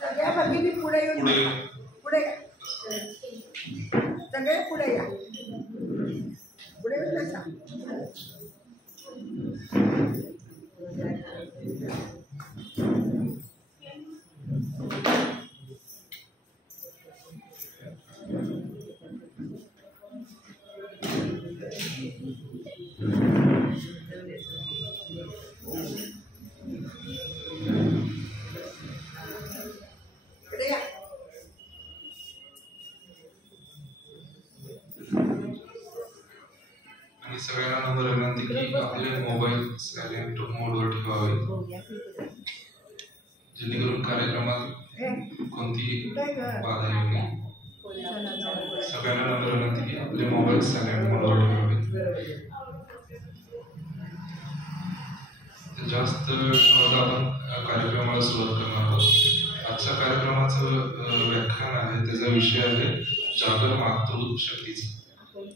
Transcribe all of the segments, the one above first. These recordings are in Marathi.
सगळ्या भगिनी पुढे येऊन पुढे सगळे पुढे या पुढे येऊन बसा. आणि सगळ्यांना नम्र विनंती की आपले मोबाईल सायलेंट मोडवर ठेवावे जेणेकरून कार्यक्रमात कोणती बाधा येऊ नये. सगळ्यांना नम्र विनंती की आपले मोबाईल सायलेंट मोडवर ठेवावे. जास्त आपण कार्यक्रमाला सुरुवात करणार आहोत. आजच्या कार्यक्रमाचं व्याख्यान आहे, त्याचा विषय आहे जागर मातृशक्तीचा.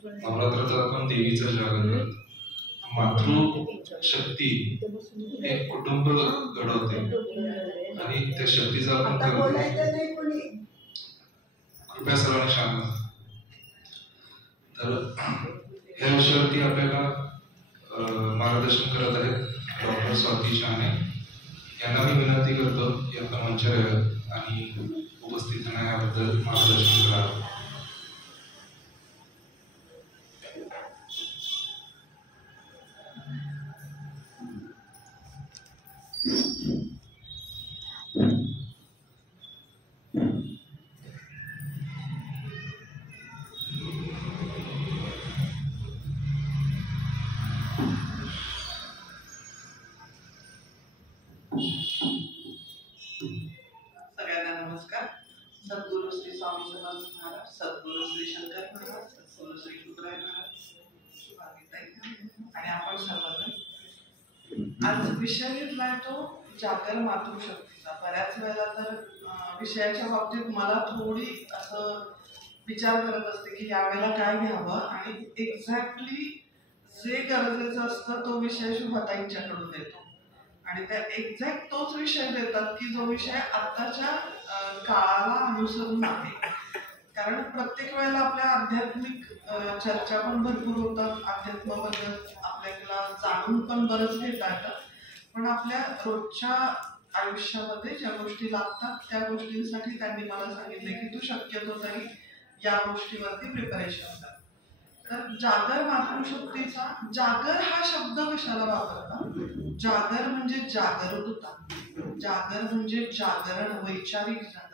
नवरात्रात आपण देवीचं जागर करतो. मातृशक्ती हे कुटुंब घडवते आणि त्या शक्तीचा आपण करतो. कृपया सर्वांनी शांत. तर ह्या विषयावरती आपल्याला मार्गदर्शन करत आहेत डॉक्टर स्वाती शहाणे यांना मी विनंती करतो की आपला मंचावर आणि उपस्थित राहण्याबद्दल मार्गदर्शन करावं. सगळ्यांना नमस्कार. सद्गुरू श्री स्वामी समर्थ महाराज, सद्गुरू श्री शंकर महाराज, सद्गुरू श्री शुक्राय महाराज आणि आपण सर्वजण आज विषय घेतलाय तो जागर मातृशक्तीचा. बऱ्याच वेळेला तर विषयाच्या बाबतीत मला थोडी असं विचार करत असते की यावेळेला काय घ्यावं आणि एक्झॅक्टली जे गरजेचं असतं तो विषय शुभताईंच्याकडून देतो आणि त्या एक्झॅक्ट तोच विषय देतात की जो विषय आत्ताच्या काळाला अनुसरून आहे. कारण प्रत्येक वेळेला आपल्या आध्यात्मिक चर्चा पण भरपूर होतात, अध्यात्माबद्दल आपल्याला जाणून पण बरंच घेता येतं, पण आपल्या रोजच्या आयुष्यामध्ये ज्या गोष्टी लागतात त्या गोष्टींसाठी त्यांनी मला सांगितले की तू शक्यतो तरी या गोष्टीवरती प्रिपरेशन कर. तर जागर मातृशक्तीचा, जागर हा शब्द कशाला वापरतात? जागर म्हणजे जागरूकता, जागर म्हणजे जागरण, वैचारिक जागरण.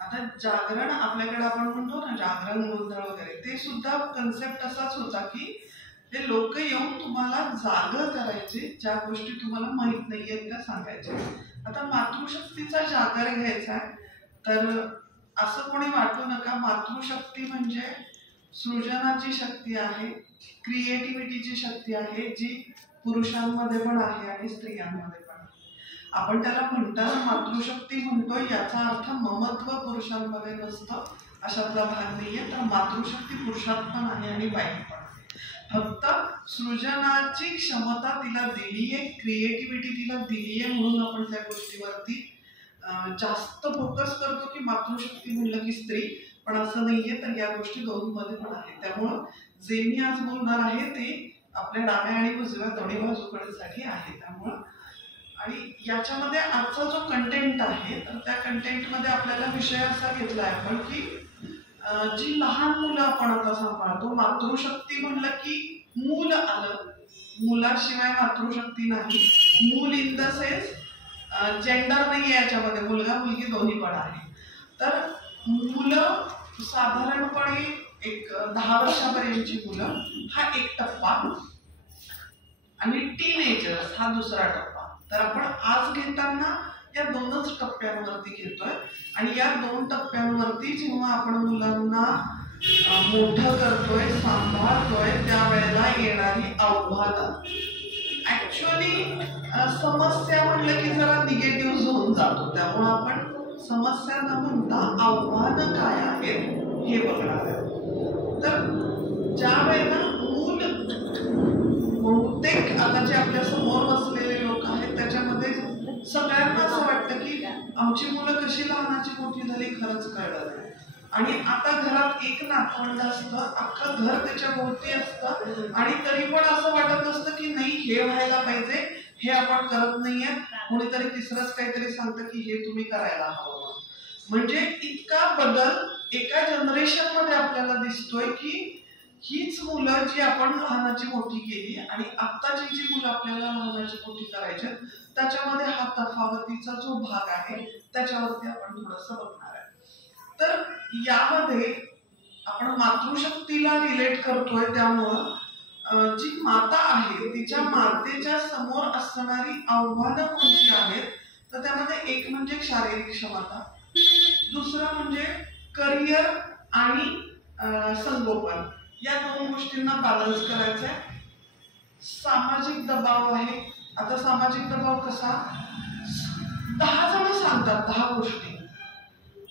आता जागरण आपल्याकडे आपण म्हणतो ना जागरण गोंधळ वगैरे, ते सुद्धा कन्सेप्ट असाच होता की ते लोक येऊन तुम्हाला जागर करायचे, ज्या गोष्टी तुम्हाला माहित नाहीयेत त्या सांगायच्या. आता मातृशक्तीचा जागर घ्यायचा आहे तर असं कोणी वाटू नका. मातृशक्ती म्हणजे सृजनाची शक्ती आहे, क्रिएटिव्हिटीची शक्ती आहे, जी पुरुषांमध्ये पण आहे आणि स्त्रियांमध्ये पण आहे. आपण त्याला म्हणताना मातृशक्ती म्हणतोय याचा अर्थ ममत्व पुरुषांमध्ये नसतं अशातला भाग नाहीये. तर मातृशक्ती पुरुषात पण आहे आणि बाईत पण आहे. फक्त सृजनाची क्षमता तिला दिली आहे, क्रिएटिव्हिटी तिला दिली आहे, म्हणून आपण त्या गोष्टीवरती जास्त फोकस करतो की मातृशक्ती म्हणलं की स्त्री, पण असं नाहीये. तर या गोष्टी दोन्हीमध्ये पण आहे. त्यामुळं जे मी आज बोलणार आहे ते आपल्या डाव्या आणि उजव्या दोन्ही बाजूकडे आहे. त्यामुळं आणि याच्यामध्ये आजचा जो कंटेंट आहे तर त्या कंटेंटमध्ये आपल्याला विषय असा घेतला आहे आपण की जी लहान मुलं आपण आता सांभाळतो, मातृशक्ती म्हणलं की मूल आलं, मुलाशिवाय मातृशक्ती नाही. मूल इन द सेन्स जेंडर नाही आहे याच्यामध्ये, मुलगा मुलगी दोन्ही पण आहे. तर मुलं साधारणपणे एक 10 वर्षापर्यंतची मुलं हा एक टप्पा आणि टीनेजर्स हा दुसरा टप्पा. तर आपण आज घेताना या दोनच टप्प्यांवरती घेतोय आणि या 2 टप्प्यांवरती जेव्हा आपण मुलांना मोठं करतोय, सांभाळतोय, त्यावेळेला येणारी आव्हानं, ऍक्च्युअली समस्या म्हणलं की जरा निगेटिव्ह झोन जातो. त्यामुळे आपण समस्या न म्हणता आव्हानं काय आहेत हे बघणार आहे. तर ज्या वेळेला मूल आता जे आपल्या समोर बसलेले लोक आहेत त्याच्यामध्ये सगळ्यांना असं वाटतं की आमची मुलं कशी लहानाची मोठी झाली खरंच कळलं नाही. आणि आता घरात एक नातवंड असतं, अख्खं घर त्याच्या भोवती असतं आणि तरी पण असं वाटत असतं की नाही हे व्हायला पाहिजे, हे आपण करत नाहीये. कोणीतरी तिसरंच काहीतरी सांगतं की हे तुम्ही करायला हवं. म्हणजे इतका बदल एका जनरेशन मध्ये आपल्याला दिसतोय की हीच मुलं जी आपण लहानाची मोठी केली आणि आत्ताची जी मुलं आपल्याला लहानाची मोठी करायची त्याच्यामध्ये हा तफावतीचा जो भाग आहे त्याच्यावरती आपण थोडंसं बघणार आहे. तर यामध्ये आपण मातृशक्तीला रिलेट करतोय, त्यामुळं जी माता आहे तिच्या मातेच्या समोर असणारी आव्हानं कोणती आहेत, तर त्यामध्ये एक म्हणजे शारीरिक क्षमता, दुसरं म्हणजे करिअर आणि संगोपन, या दोन गोष्टींना बॅलन्स करायचं आहे. सामाजिक दबाव आहे. आता सामाजिक दबाव कसा, 10 जण सांगतात 10 गोष्टी,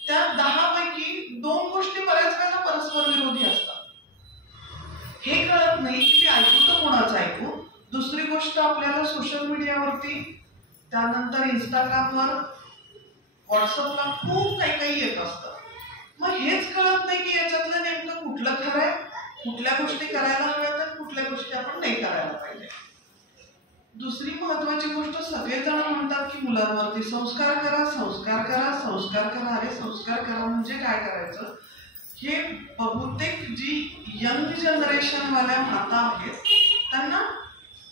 त्या 10 पैकी 2 गोष्टी बऱ्याच वेळेला परस्पर विरोधी असतात. हे कळत नाही की मी ऐकू तर कोणाचं ऐकू. दुसरी गोष्ट आपल्याला सोशल मीडियावरती, त्यानंतर इंस्टाग्रामवर, व्हॉट्सअपला खूप काही येत असतं. मग हेच कळत नाही की याच्यातलं नेमकं कुठलं खरं आहे, कुठल्या गोष्टी करायला हव्यात आणि कुठल्या गोष्टी आपण नाही करायला पाहिजे. दुसरी महत्वाची गोष्ट, सगळेजण म्हणतात की मुलांवरती संस्कार करा, संस्कार करा, संस्कार करा. अरे संस्कार करा म्हणजे काय करायचं, हे बहुतेक जी यंग जनरेशन वाल्या माता आहेत त्यांना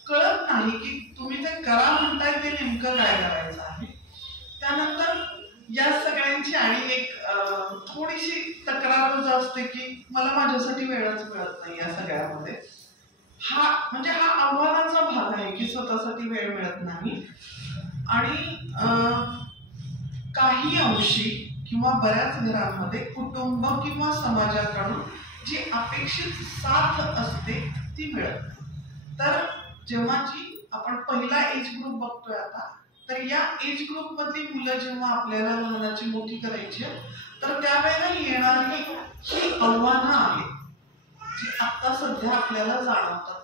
कळत नाही की तुम्ही ते करा म्हणताय ते नेमकं काय करायचं आहे. त्यानंतर या सगळ्यांची आणि एक थोडीशी तक्रार असते की मला माझ्यासाठी वेळच मिळत नाही या सगळ्यामध्ये. हा म्हणजे हा आव्हानाचा भाग आहे की स्वतःसाठी वेळ मिळत नाही. आणि काही अंशी किंवा बऱ्याच घरांमध्ये कुटुंब किंवा समाजाकडून जी अपेक्षित साथ असते ती मिळत नाही. तर जेव्हा जी आपण पहिला एज ग्रुप बघतोय आता, तर या एज ग्रुप मधली मुलं जेव्हा आपल्याला लहानाची मोठी करायची तर त्यावेळेला येणारी ही आव्हानं आहेत जी आता सध्या आपल्याला जाणवतात.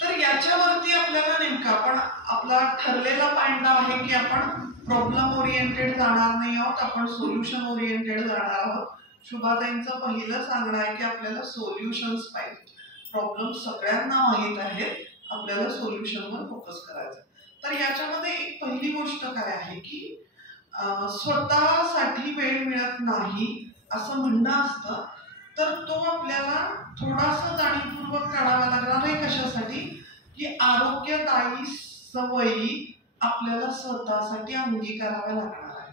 तर याच्यावरती आपल्याला नेमकं आपण आपला ठरलेला पायंडा आहे की आपण प्रॉब्लेम ओरिएंटेड जाणार नाही आहोत, आपण सोल्युशन ओरिएंटेड जाणार आहोत. शुभाताईंचं पहिलं सांगणं आहे की आपल्याला सोल्युशन्स पाहिजे. प्रॉब्लेम सगळ्यांना माहीत आहेत, आपल्याला सोल्युशनवर फोकस करायचं. तर याच्यामध्ये एक पहिली गोष्ट काय आहे की स्वतःसाठी वेळ मिळत नाही असं म्हणणं असतं, तर तो आपल्याला थोडासा जाणीवपूर्वक काढावा लागणार आहे. कशासाठी की आरोग्यदायी सवयी आपल्याला स्वतःसाठी अंगीकाराव्या लागणार आहे.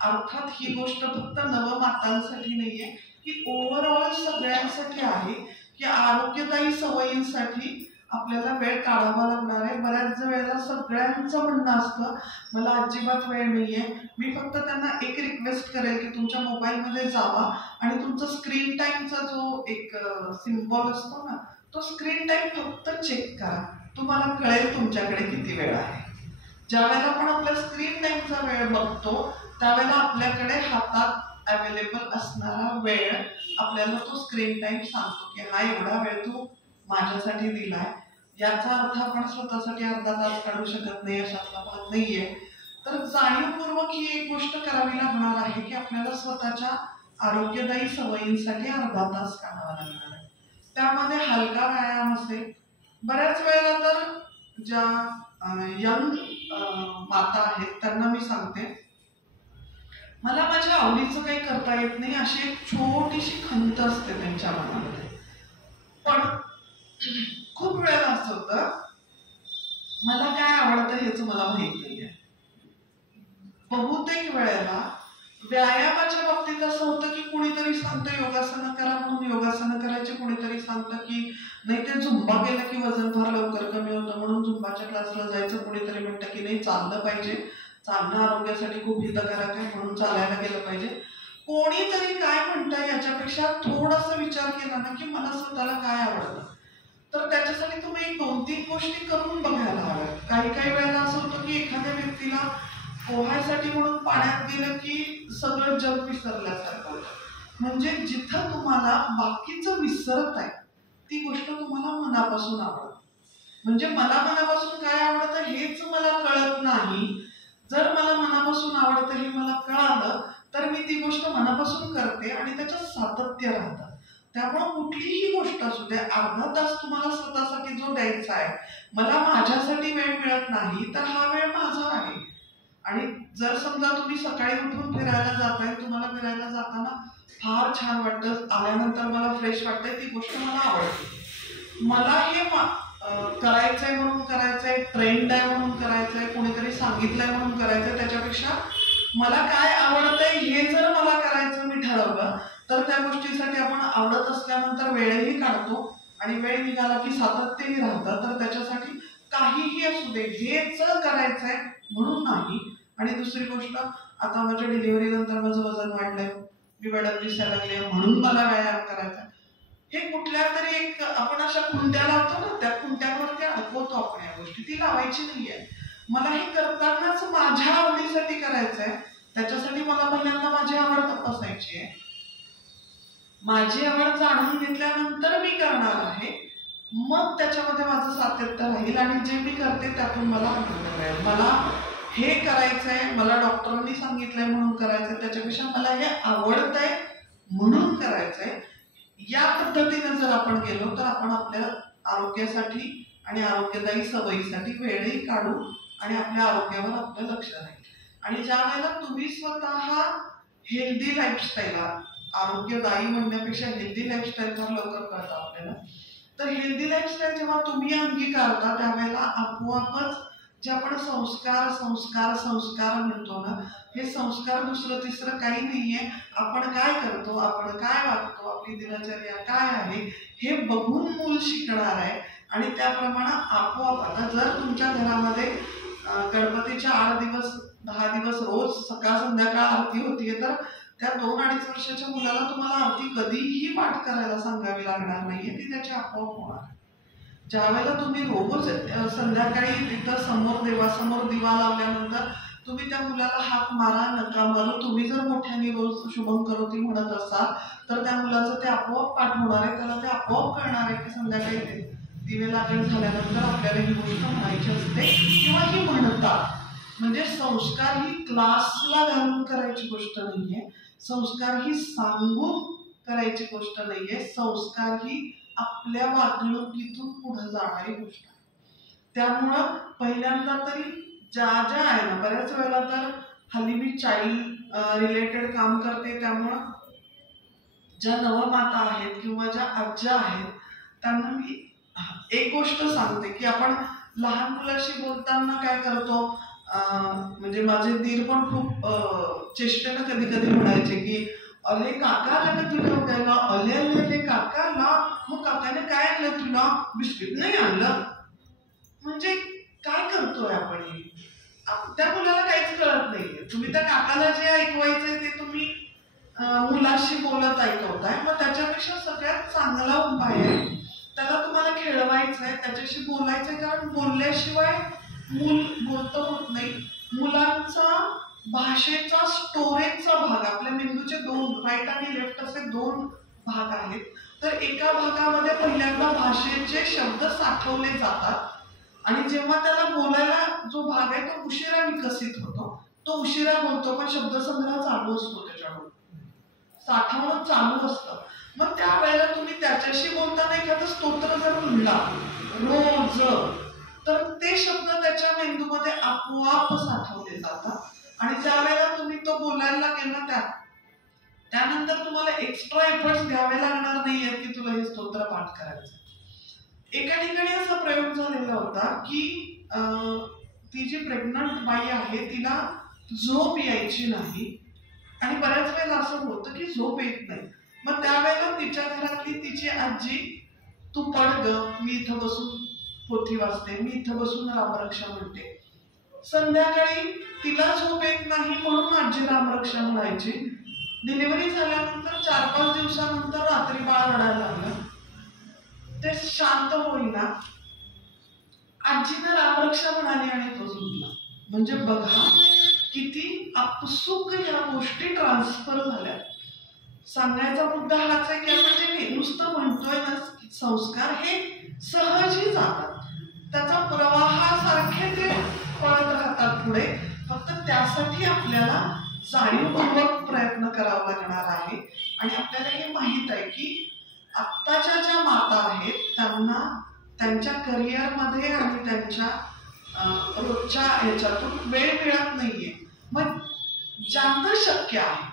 अर्थात ही गोष्ट फक्त नवमातांसाठी नाहीये, ही ओव्हरऑल सगळ्यांसाठी आहे की आरोग्यदायी सवयींसाठी आपल्याला वेळ काढावा लागणार आहे. बऱ्याच वेळेला सगळ्यांचं म्हणणं असतं मला अजिबात वेळ नाहीये. मी फक्त त्यांना एक रिक्वेस्ट करेल की तुमच्या मोबाईलमध्ये जावा आणि तुमचा स्क्रीन टाइमचा जो एक सिम्बॉल असतो ना, तो स्क्रीन टाइम फक्त चेक करा, तुम्हाला कळेल तुमच्याकडे किती वेळ आहे. ज्या वेळेला आपण आपल्या स्क्रीन टाइमचा वेळ बघतो त्यावेळेला आपल्याकडे हातात अवेलेबल असणारा वेळ आपल्याला तो स्क्रीन टाइम सांगतो की हा एवढा वेळ तू माझ्यासाठी दिलाय. याचा अर्थ आपण स्वतःसाठी अर्धा तास काढू शकत नाही अशातला भाग नाहीये. तर जाणीवपूर्वक ही एक गोष्ट करावी लागणार आहे की आपल्याला स्वतःच्या आरोग्यदायी सवयींसाठी अर्धा तास काढावा लागणार आहे. त्यामध्ये हलका व्यायाम असेल. बऱ्याच वेळेला तर ज्या यंग माता आहेत त्यांना मी सांगते मला माझ्या आवडीचं काही करता येत नाही अशी एक छोटीशी खंत असते त्यांच्या मनामध्ये. पण खूप वेळेला असं होतं मला काय आवडतं हेच मला माहित नाहीये. बहुतेक वेळेला व्यायामाच्या बाबतीत असं होतं की कुणीतरी सांगतं योगासनं करा म्हणून योगासनं करायचे, कुणीतरी सांगतं की नाही ते झुंबा केलं की वजन फार लवकर कमी होतं म्हणून झुंबाच्या क्लासला जायचं, कुणीतरी म्हणतं की नाही चाललं पाहिजे, चालणं आरोग्यासाठी खूप हितकारक आहे म्हणून चालायला गेलं पाहिजे. कोणीतरी काय म्हणतं याच्यापेक्षा थोडासा विचार केला ना की मला स्वतःला काय आवडतं, तर त्याच्यासाठी तुम्ही एक 2-3 गोष्टी करून बघायला हव्यात. काही वेळेला असं होतं की एखाद्या व्यक्तीला पोहायसाठी म्हणून पाण्यात गेलं की सगळं जग विसरल्यासारखं होतं. म्हणजे जिथं तुम्हाला बाकीचं विसरत आहे ती गोष्ट तुम्हाला मनापासून आवडते. म्हणजे मला मनापासून काय आवडतं हेच मला कळत नाही. जर मला मनापासून आवडतं हे मला कळालं तर मी ती गोष्ट मनापासून करते आणि त्याच्यात सातत्य राहतं. त्यामुळे कुठलीही गोष्ट असू द्या, अर्धा तास तुम्हाला स्वतःसाठी जो द्यायचा आहे, मला माझ्यासाठी वेळ मिळत नाही तर हा वेळ माझा आहे. आणि जर समजा तुम्ही सकाळी उठून फिरायला जाताय, तुम्हाला फिरायला जाताना फार छान वाटतं, आल्यानंतर मला फ्रेश वाटतंय, ती गोष्ट मला आवडते. मला हे करायचंय म्हणून करायचंय, ट्रेंड आहे म्हणून करायचंय, कोणीतरी सांगितलंय म्हणून करायचंय, त्याच्यापेक्षा मला काय आवडतंय हे जर मला करायचं मी ठरवलं तर त्या गोष्टीसाठी आपण आवडत असल्यानंतर वेळही काढतो आणि वेळ निघाला की सातत्यही राहतं. तर त्याच्यासाठी काहीही असू दे, हेच करायचंय म्हणून नाही. आणि दुसरी गोष्ट, आता माझ्या डिलिव्हरी नंतर माझं वजन वाढलंय, मी वेळात दिसायला लागले म्हणून मला व्यायाम करायचा, हे कुठल्या तरी एक आपण अशा खुंट्या लावतो ना, त्या खुंट्यांवरती अडकवतो आपण या गोष्टी. ती लावायची नाहीये. मला हे करतानाच माझ्या आवडीसाठी करायचंय, त्याच्यासाठी मला पहिल्यांदा माझी आवड तपासायची आहे. माझी आवड जाणून घेतल्यानंतर मी करणार आहे, मग त्याच्यामध्ये माझं सातत्य राहील आणि जे मी करते त्यातून मला आनंद मिळेल. मला हे करायचंय, मला डॉक्टरांनी सांगितलंय म्हणून करायचंय, त्याच्यापेक्षा मला हे आवडतंय म्हणून करायचंय. या पद्धतीने जर आपण गेलो तर आपण आपल्या आरोग्यासाठी आणि आरोग्यदायी सवयीसाठी वेळही काढू आणि आपल्या आरोग्यावर आपलं लक्ष राहील. आणि ज्या वेळेला तुम्ही स्वतः हेल्दी लाईफस्टाईल, आरोग्यदायी म्हणण्यापेक्षा हेल्दी लाईफस्टाईल फार लवकर कळतं आपल्याला, तर हेल्दी लाईफस्टाईल जेव्हा तुम्ही अंगीकारता त्यावेळेला आपोआपच जे आपण संस्कार संस्कार संस्कार म्हणतो ना, हे संस्कार दुसरं तिसरं काही नाहीये. आपण काय करतो, आपण काय वागतो, आपली दिनचर्या काय आहे हे बघून मूल शिकणार आहे आणि त्याप्रमाणे आपोआप. आता जर तुमच्या घरामध्ये गणपतीच्या 8 दिवस 10 दिवस रोज सकाळ संध्याकाळ आरती होतीये तर त्या 2-2.5 वर्षाच्या मुलाला तुम्हाला आरती कधीही पाठ करायला सांगावी लागणार नाहीये, ती त्याची आपोआप होणार. ज्या वेळेला तुम्ही रोज संध्याकाळी तिथं समोर देवासमोर दिवा लावल्यानंतर तुम्ही त्या मुलाला हाक मारा नका मारू, तुम्ही जर मोठ्याने रोज शुभम करोती म्हणत असाल तर त्या मुलाचं ते आपोआप पाठ होणार आहे. त्याला ते आपोआप कळणार आहे की संध्याकाळी दिवे लागण झाल्यानंतर आपल्याला ही गोष्ट म्हणायची असते किंवा ही म्हणतात. म्हणजे संस्कार ही क्लासला घालून करायची गोष्ट नाहीये, संस्कार ही सांगून करायची गोष्ट नाहीये, संस्कार ही आपल्या वागणुकीतून पुढे जाणारी गोष्ट आहे. त्यामुळं पहिल्यांदा तरी ज्या ज्या आहे ना, बऱ्याच वेळेला तर हल्ली मी चाइल्ड रिलेटेड काम करते, त्यामुळं ज्या नवमाता आहेत किंवा ज्या आज्या आहेत त्यांना मी एक गोष्ट सांगते की आपण लहान मुलाशी बोलताना काय करतो, म्हणजे माझे दीर पण खूप चेष्टेनं कधी कधी म्हणायचे की अले काका का तुला उठायला, अले अले काका ला, मग काकाने काय आणलं तुला, बिस्किट नाही आणलं. म्हणजे काय करतोय आपण हे, त्या मुलाला काहीच कळत नाहीये. तुम्ही त्या काकाला जे ऐकवायचंय ते तुम्ही मुलाशी बोलत ऐकवताय. मग त्याच्यापेक्षा सगळ्यात चांगला उपाय आहे, त्याला तुम्हाला खेळवायचंय, त्याच्याशी बोलायचंय, कारण बोलल्याशिवाय मूल बोलतं होत नाही. मुलांचा भाषेचा स्टोरेजचा भाग, आपल्या मेंदूचे 2 राईट आणि लेफ्ट असे 2 भाग आहेत. तर एका भागामध्ये पहिल्यांदा भाषेचे शब्द साठवले जातात आणि जेव्हा त्याला बोलायला जो भाग आहे तो उशिरा विकसित होतो, तो उशिरा बोलतो, पण शब्दसंग्रह चालू असतो, त्याच्यावर साठवणं चालू असतं. मग त्यावेळेला तुम्ही त्याच्याशी बोलताना एखादं स्तोत्र जर म्हणला रोज तर ते शब्द त्याच्या मेंदूमध्ये आपोआप साठवले जातात आणि ज्या वेळेला तुम्ही तो बोलायला लागेल ना त्यानंतर तुम्हाला एक्स्ट्रा एफर्ट्स घ्यावे लागणार नाहीयेत की तुला हे स्तोत्र पाठ करायचं. एका ठिकाणी असा प्रयोग झालेला होता की ती जी प्रेग्नंट बाई आहे तिला झोप यायची नाही आणि बऱ्याच वेळेला असं होतं की झोप येत नाही. मग त्यावेळेला तिच्या घरातली तिची आजी, तू पड ग, मी इथं बसून पोथी वाचते, मी इथं बसून रामरक्षा म्हणते. संध्याकाळी तिला झोप येत नाही म्हणून आजी रामरक्षा म्हणायची. डिलिव्हरी झाल्यानंतर 4-5 दिवसानंतर रात्री बाळ रडायला लागलं, ते शांत होईना, आजीनं रामरक्षा म्हणाली आणि तो झोपला. म्हणजे बघा किती आपसूक ह्या गोष्टी ट्रान्सफर झाल्या. सांगायचा मुद्दा हाच आहे की आपण जे नुसतं म्हणतोय ना संस्कार हे सहजही जातात. त्याचा प्रवाहासारखे ते पळत राहतात पुढे. फक्त त्यासाठी आपल्याला जाणीवपूर्वक प्रयत्न करावा लागणार आहे. आणि आपल्याला हे माहित आहे की आत्ताच्या ज्या माता आहेत त्यांना त्यांच्या करिअरमध्ये आणि त्यांच्या रोजच्या ह्याच्यातून वेळ मिळत नाहीये. मग ज्यांना शक्य आहे,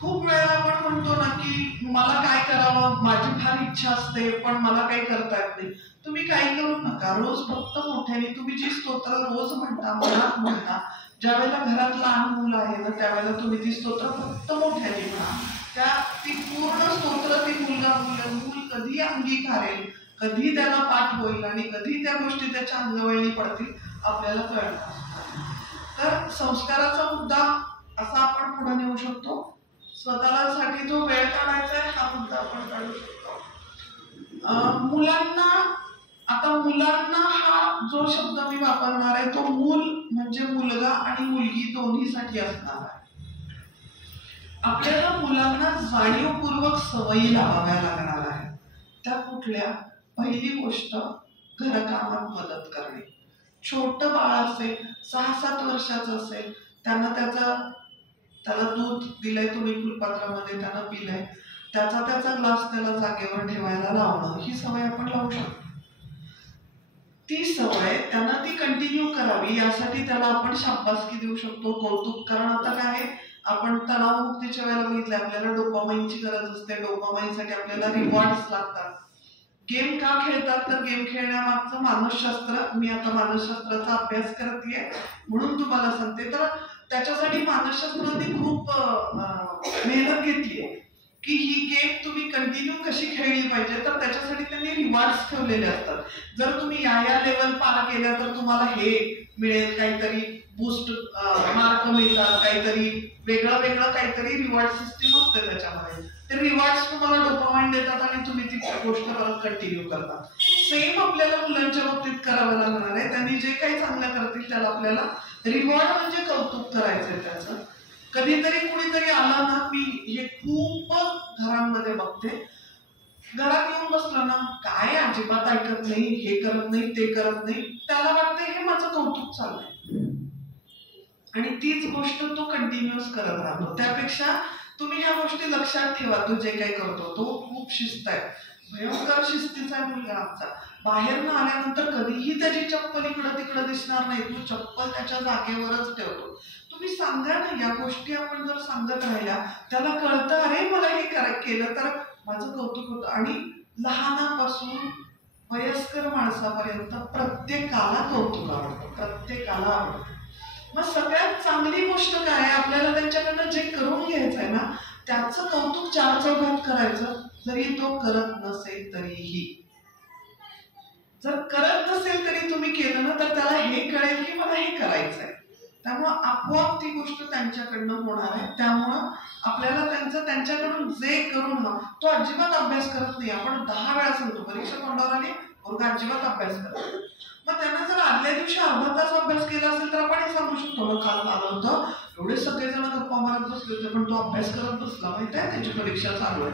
खूप वेळा आपण म्हणतो ना की मला काय करावं, माझी फार इच्छा असते पण मला काही करता येत नाही. तुम्ही काही करू नका. रोज फक्त मोठ्याने तुम्ही जी स्तोत्र रोज म्हणता, मनात म्हणता, ज्या वेळेला घरात लहान मुलं आहे ना त्यावेळेला तुम्ही ती स्तोत्र फक्त मोठ्याने म्हणा. ती पूर्ण स्तोत्र ती मूल कधी अंगीकारेल, कधी त्याला पाठ होईल आणि कधी त्या गोष्टी त्याच्या अंगवळणी पडतील आपल्याला कळणार. तर संस्काराचा मुद्दा असा आपण पुढे नेऊ शकतो. स्वतःला साठी जो वेळ काढायचा आहे हा मुद्दा आपण काढू शकतो. मुलांना हा जो शब्द मी वापरणार आहे तो मूल म्हणजे मुलगा आणि मुलगी दोन्हीसाठी असणार आहे. आपल्याला मुलांना जाणीवपूर्वक सवयी लावाव्या लागणार आहे. त्या कुठल्या? पहिली गोष्ट घरकामात मदत करणे. छोटं बाळ असेल, 6-7 वर्षाचं असेल, त्याला दूध दिलंय तुम्ही फुलपात्रामध्ये, त्यानं पिलंय, त्याचा ग्लास त्याला जागेवर ठेवायला लावणं, ही सवय आपण लावू शकतो. ती सवय त्यांना ती कंटिन्यू करावी यासाठी त्याला आपण शाबासकी देऊ शकतो, कौतुक. कारण आता काय आपण तणावमुक्तीच्या वेळेला बघितलं आपल्याला डोपामाइनची गरज असते. डोपामाइनसाठी आपल्याला रिवॉर्ड्स लागतात. गेम का खेळतात तर गेम खेळण्यामागचं मानसशास्त्र, मी आता मानसशास्त्राचा अभ्यास करतेय म्हणून तुम्हाला सांगते. तर त्याच्यासाठी मानसशास्त्राने खूप मेहनत घेतली आहे की ही गेम तुम्ही कंटिन्यू कशी खेळली पाहिजे. तर त्याच्यासाठी त्यांनी रिवॉर्ड्स ठेवलेले असतात. जर तुम्ही या लेवल पार केल्या तर तुम्हाला हे मिळेल, काहीतरी बूस्ट मार्क मिळतात, काहीतरी वेगळं काहीतरी रिवॉर्ड सिस्टीम असते त्याच्यामध्ये. ते रिवॉर्ड्स तुम्हाला डोपामाइन देतात आणि तुम्ही ती गोष्ट परत कंटिन्यू करता. सेम आपल्याला मुलांच्या बाबतीत करावं लागणार आहे. त्यांनी जे काही चांगलं करतील त्याला आपल्याला रिवॉर्ड म्हणजे कौतुक करायचंय त्याचं. कधीतरी कुणीतरी आलं ना, मी हे खूप घरांमध्ये बघते, घरात येऊन बसलं ना, काय अजिबात ऐकत नाही, हे करत नाही, ते करत नाही, त्याला वाटतं हे माझं कौतुक चाललंय आणि तीच गोष्ट तो कंटिन्युअस करत राहतो. त्यापेक्षा तुम्ही ह्या गोष्टी लक्षात ठेवा. तो जे काही करतो तो खूप शिस्त आहे, भयंकर शिस्तीचा मुलगा आमचा. बाहेर न आल्यानंतर कधीही त्याची चप्पल इकडं तिकडं दिसणार नाही. तो चप्पल त्याच्या जागेवरच ठेवतो. तुम्ही सांगा ना, या गोष्टी आपण जर सांगत राहिल्या त्याला कळतं, अरे मला हे केलं तर माझं कौतुक होतं. आणि लहानापासून वयस्कर माणसापर्यंत प्रत्येकाला कौतुक आवडतं, प्रत्येकाला आवडतं. मग सगळ्यात चांगली गोष्ट काय आहे, आपल्याला त्यांच्याकडनं जे करून घ्यायचं आहे ना त्याचं कौतुक 4 चौघात करायचं. जरी तो करत नसेल तरीही, जर करत नसेल तरी तुम्ही केलं ना तर त्याला हे कळेल की मला हे करायचंय. त्यामुळं आपोआप ती गोष्ट त्यांच्याकडनं होणार आहे. त्यामुळं आपल्याला त्यांच्याकडून जे करून तो अजिबात अभ्यास करत नाही. आपण 10 वेळा सांगतो परीक्षा तोंडावर आली वर्ग अजिबात अभ्यास करत. मग त्यांना जर आदल्या दिवशी अर्धा तास अभ्यास केला असेल तर आपण हे सांगू शकतो ना, काल आलं होतं एवढे सगळेजण गप्पा मारत बसले होते पण तो अभ्यास करत बसला, माहिती आहे त्याची परीक्षा चालू आहे,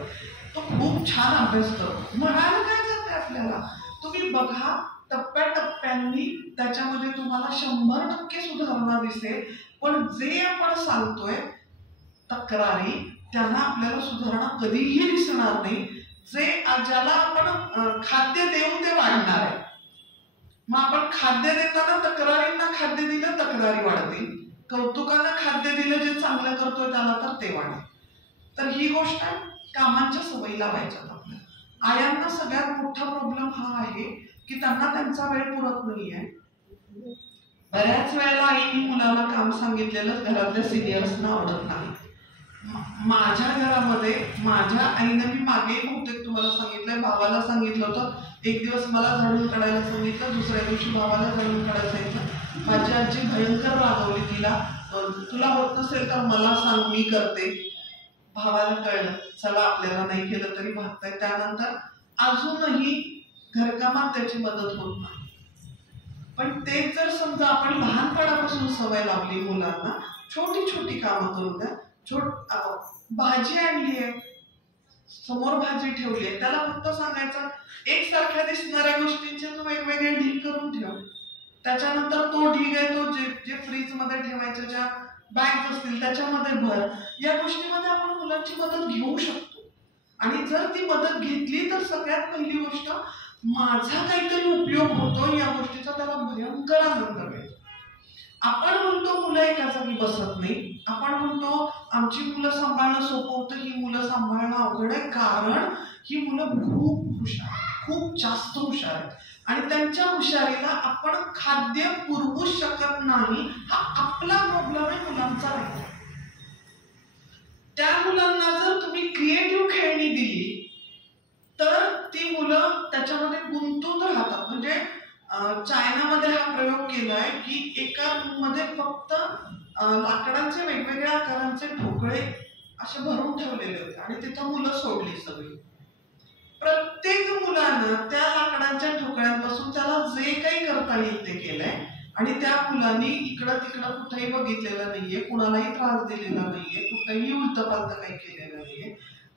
तो खूप छान अभ्यास करतो. म्हणायला काय जाते आपल्याला. तुम्ही बघा टप्प्याटप्प्यांनी त्याच्यामध्ये तुम्हाला 100% सुधारणा दिसेल. पण जे आपण सांगतोय तक्रारी, त्यांना आपल्याला सुधारणा कधीही दिसणार नाही. ज्याला आपण खाद्य देऊ ते वाढणार आहे. मग आपण खाद्य देताना तक्रारींना खाद्य दिलं, तक्रारी वाढतील. कौतुकानं खाद्य दिलं, जे चांगलं करतोय त्याला तर ते वाढेल. तर ही गोष्ट कामांच्या सवयी लावायच्यात आपल्याला. आयांना सगळ्यात मोठा प्रॉब्लेम हा आहे की त्यांना त्यांचा वेळ पुरत नाहीये. बऱ्याच वेळेला आईने मुलाला काम सांगितलेलं घरातल्या सिनियर्सना आवडत नाही. माझ्या घरामध्ये माझ्या आईने, मी मागे बहुतेक तुम्हाला सांगितलंय, भावाला सांगितलं होतं, एक दिवस मला झाडून काढायला सांगितलं, दुसऱ्या दिवशी भावाला झाडून काढायला सांगितलं. माझी आजी भयंकर रागवली तिला, तुला होत नसेल तर मला सांग, मी करते. भावाला कळलं, चला आपल्याला नाही केलं तरी भागताय. त्यानंतर अजूनही घरकामात त्याची मदत होत नाही. पण ते जर समजा आपण लहानपणापासून सवय लावली मुलांना, छोटी छोटी कामं करून द्या. भाजी आणली आहे, समोर भाजी ठेवली आहे, त्याला फक्त सांगायचं एकसारख्या दिसणाऱ्या गोष्टींचे तू वेगवेगळे ढीग करून ठेव. त्याच्यानंतर तो ढीग आहे तो जे फ्रीज मध्ये ठेवायच्या ज्या बॅग्स असतील त्याच्यामध्ये भर. या गोष्टीमध्ये आपण मुलांची मदत घेऊ शकतो. आणि जर ती मदत घेतली तर सगळ्यात पहिली गोष्ट माझा काहीतरी उपयोग होतो या गोष्टीचा त्याला भयंकर आनंद मिळतो. आपण म्हणतो मुलं एका जागी बसत नाही, आपण म्हणतो आमची मुलं सांभाळणं सोपं होतं, ही मुलं सांभाळणं अवघड आहे, कारण ही मुलं खूप हुशार, खूप जास्त हुशार आहेत आणि त्यांच्या हुशारीला आपण खाद्य पुरवू शकत नाही. हा आपला प्रॉब्लेम आहे, मुलांचा नाही. त्या मुलांना जर तुम्ही क्रिएटिव्ह खेळणी दिली तर ती मुलं त्याच्यामध्ये गुंतून राहतात. म्हणजे चायनामध्ये हा प्रयोग केलाय की एका रूम मध्ये फक्त लाकडांचे वेगवेगळ्या आकारांचे ठोकळे असे भरून ठेवलेले होते आणि तिथं मुलं सोडली सगळी. प्रत्येक मुलानं त्या लाकडांच्या ठोकळ्यांपासून त्याला जे काही करता येईल ते केलंय आणि त्या मुलांनी इकडं तिकडं कुठेही बघितलेलं नाहीये, कुणालाही त्रास दिलेला नाहीये, कुठेही उलटपालट काही केलेलं नाहीये.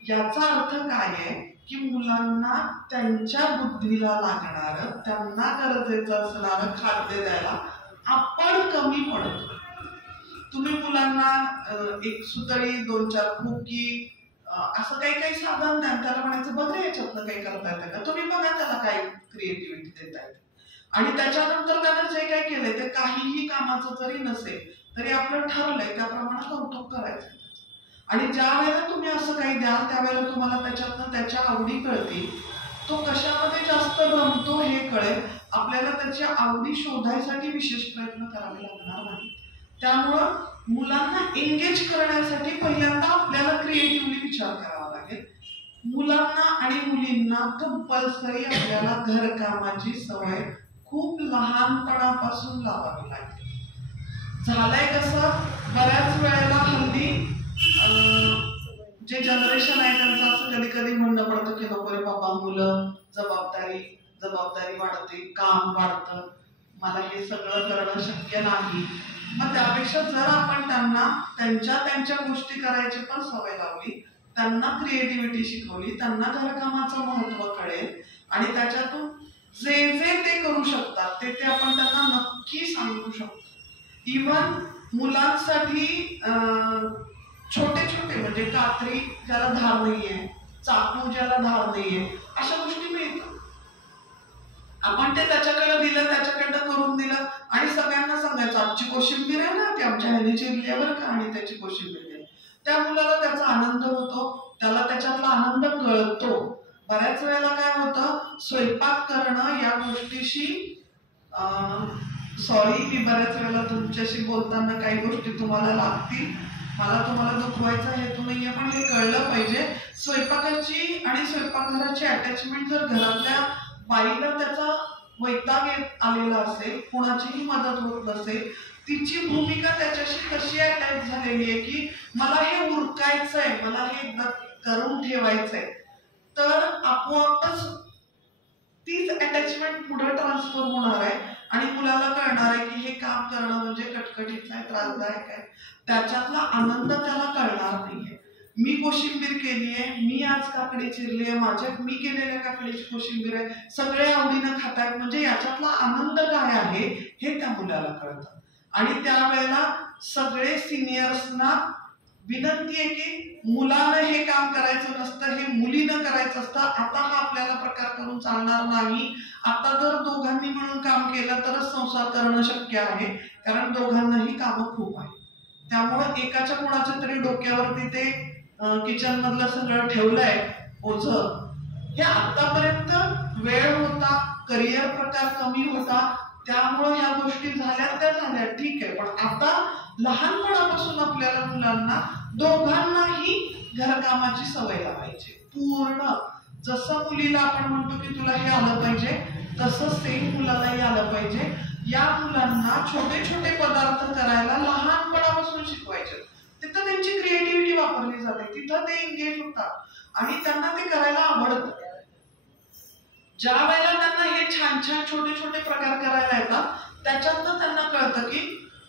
याचा अर्थ काय आहे की मुलांना त्यांच्या बुद्धीला लागणारं, त्यांना गरजेचं असणारं खाद्य द्यायला आपण कमी पडतो. तुम्ही मुलांना एक सुतळी, 2-4 फुकी असं काही काही साधन द्या, त्याला म्हणायचं बघा याच्यातनं काही करता येतं का, तुम्ही बघा त्याला काय क्रिएटिव्हिटी देता येते. आणि त्याच्यानंतर त्यानं जे काही केलंय ते काहीही कामाचं जरी नसेल तरी आपलं ठरलंय त्याप्रमाणे कौतुक करायचं. आणि ज्या वेळेला तुम्ही असं काही द्याल त्यावेळेला तुम्हाला त्याच्यातनं त्याच्या आवडी कळतील, तो कशामध्ये जास्त रमतो हे कळेल. आपल्याला त्याच्या आवडी शोधायसाठी विशेष प्रयत्न करावे लागणार नाही. त्यामुळं मुलांना एंगेज करण्यासाठी पहिल्यांदा आपल्याला क्रिएटिव्हली विचार करावा लागेल. मुलांना आणि मुलींना कंपल्सरी आपल्याला घरकामाची सवय खूप लहानपणापासून लावावी लागेल. झालंय कसं, बऱ्याच वेळेला हल्ली जे जनरेशन आहे त्यांचं असं कधी कधी म्हणणं पडतं की नको रे बाबा, मुलं जबाबदारी वाढते, काम वाढतं, मला हे सगळं करणं शक्य नाही. मग त्यापेक्षा जर आपण त्यांना त्यांच्या गोष्टी करायची पण सवय लावली, त्यांना क्रिएटिव्हिटी शिकवली, त्यांना घरकामाचं महत्व कळेल आणि त्याच्यातून जे ते करू शकतात ते आपण त्यांना नक्की सांगू शकतो. इव्हन मुलांसाठी छोटे छोटे म्हणजे कात्री ज्याला धार नाहीये, चाकू ज्याला धार नाहीये, अशा गोष्टी मिळतात. आपण ते त्याच्याकडे दिलं, त्याच्याकडनं करून दिलं आणि सगळ्यांना सांगायचं आजची कोशिंबीर आहे ना ती आमच्या ह्याने चिरल्यावर का, आणि त्याची कोशिंबीर आहे. त्या मुलाला त्याचा आनंद होतो, त्याला त्याच्यातला आनंद कळतो. बऱ्याच वेळेला काय होतं, स्वयंपाक करणं या गोष्टीशी सॉरी मी बऱ्याच वेळेला तुमच्याशी बोलताना काही गोष्टी तुम्हाला लागतील, मला तुम्हाला दुखवायचा हेतू नाहीये, पण हे कळलं पाहिजे. स्वयंपाकाची आणि स्वयंपाकघराची अटॅचमेंट जर घरातल्या बाईला त्याचा वैताग येत आलेला असेल, कोणाचीही मदत होत नसेल, तिची भूमिका त्याच्याशी कशी अटॅच झालेली आहे की मला हे उरकायचंय, मला हे एकदा करून ठेवायचंय, तर आपोआपच तीच अटॅचमेंट पुढे ट्रान्सफर होणार आहे आणि मुलाला कळणार आहे की हे काम करणं म्हणजे कटकटीचं आहे, त्रासदायक आहे. त्याच्यातला आनंद त्याला कळणार नाहीये. मी कोशिंबीर केली आहे, मी आज काकडी चिरली आहे, मी केलेल्या काकडीची कोशिंबीर आहे, सगळे आवडीनं खातायत, म्हणजे याच्यातला आनंद काय आहे हे त्या मुलाला कळतं. आणि त्यावेळेला सगळे सिनियर्सना विनंती आहे की मुलानं हे काम करायचं नसतं, हे मुलीनं करायचं असतं. आता हा आपल्याला प्रकार करून चालणार नाही. आता जर दोघांनी मिळून काम केलं तरच संसार करणं शक्य आहे, कारण दोघांनाही कामं खूप आहे. त्यामुळं एकाच्या कोणाच्या तरी डोक्यावरती ते किचन मधलं सगळं ठेवलंय ओझं. हे आतापर्यंत वेळ होता, करिअर प्रकार कमी होता, त्यामुळं ह्या गोष्टी झाल्या त्या झाल्या, ठीक आहे. पण आता लहानपणापासून आपल्याला मुलांना दोघांनाही घरकामाची सवय लावायची पूर्ण. जसं मुलीला आपण म्हणतो की तुला हे आलं पाहिजे, तसंच ते मुलालाही आलं पाहिजे. या मुलांना छोटे छोटे पदार्थ करायला लहानपणापासून शिकवायचे. तिथं त्यांची क्रिएटिव्हिटी वापरली जाते, तिथं ते एंगेज होतात आणि त्यांना ते करायला आवडतं. ज्या वेळेला त्यांना हे छान छान छोटे छोटे प्रकार करायला येतात, त्याच्यातनं त्यांना कळतं की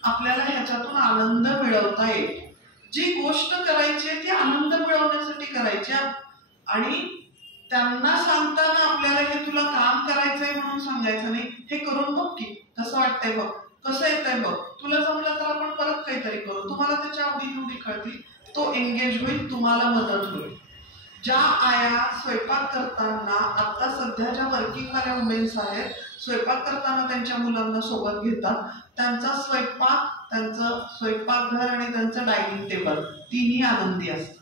आपल्याला ह्याच्यातून आनंद मिळवता येईल. जी गोष्ट करायची ती आनंद मिळवण्यासाठी करायची. आणि त्यांना सांगताना आपल्याला हे तुला काम करायचंय म्हणून सांगायचं नाही, हे करून बघ की कसं वाटतंय बघ, कसं येतंय बघ, तुला जमलं तर आपण परत काहीतरी करू, तुम्हाला त्याच्या आवडीनिवडी कळतील, तो एंगेज होईल, तुम्हाला मदत होईल. ज्या आया स्वयंपाक करताना आता सध्या ज्या वर्किंगवाल्या वुमेन्स आहेत, स्वयंपाक करताना त्यांच्या मुलांना सोबत घेतात, त्यांचा त्यांचं स्वयंपाकघर आणि त्यांचं डायनिंग टेबल तिन्ही आनंदी असतं.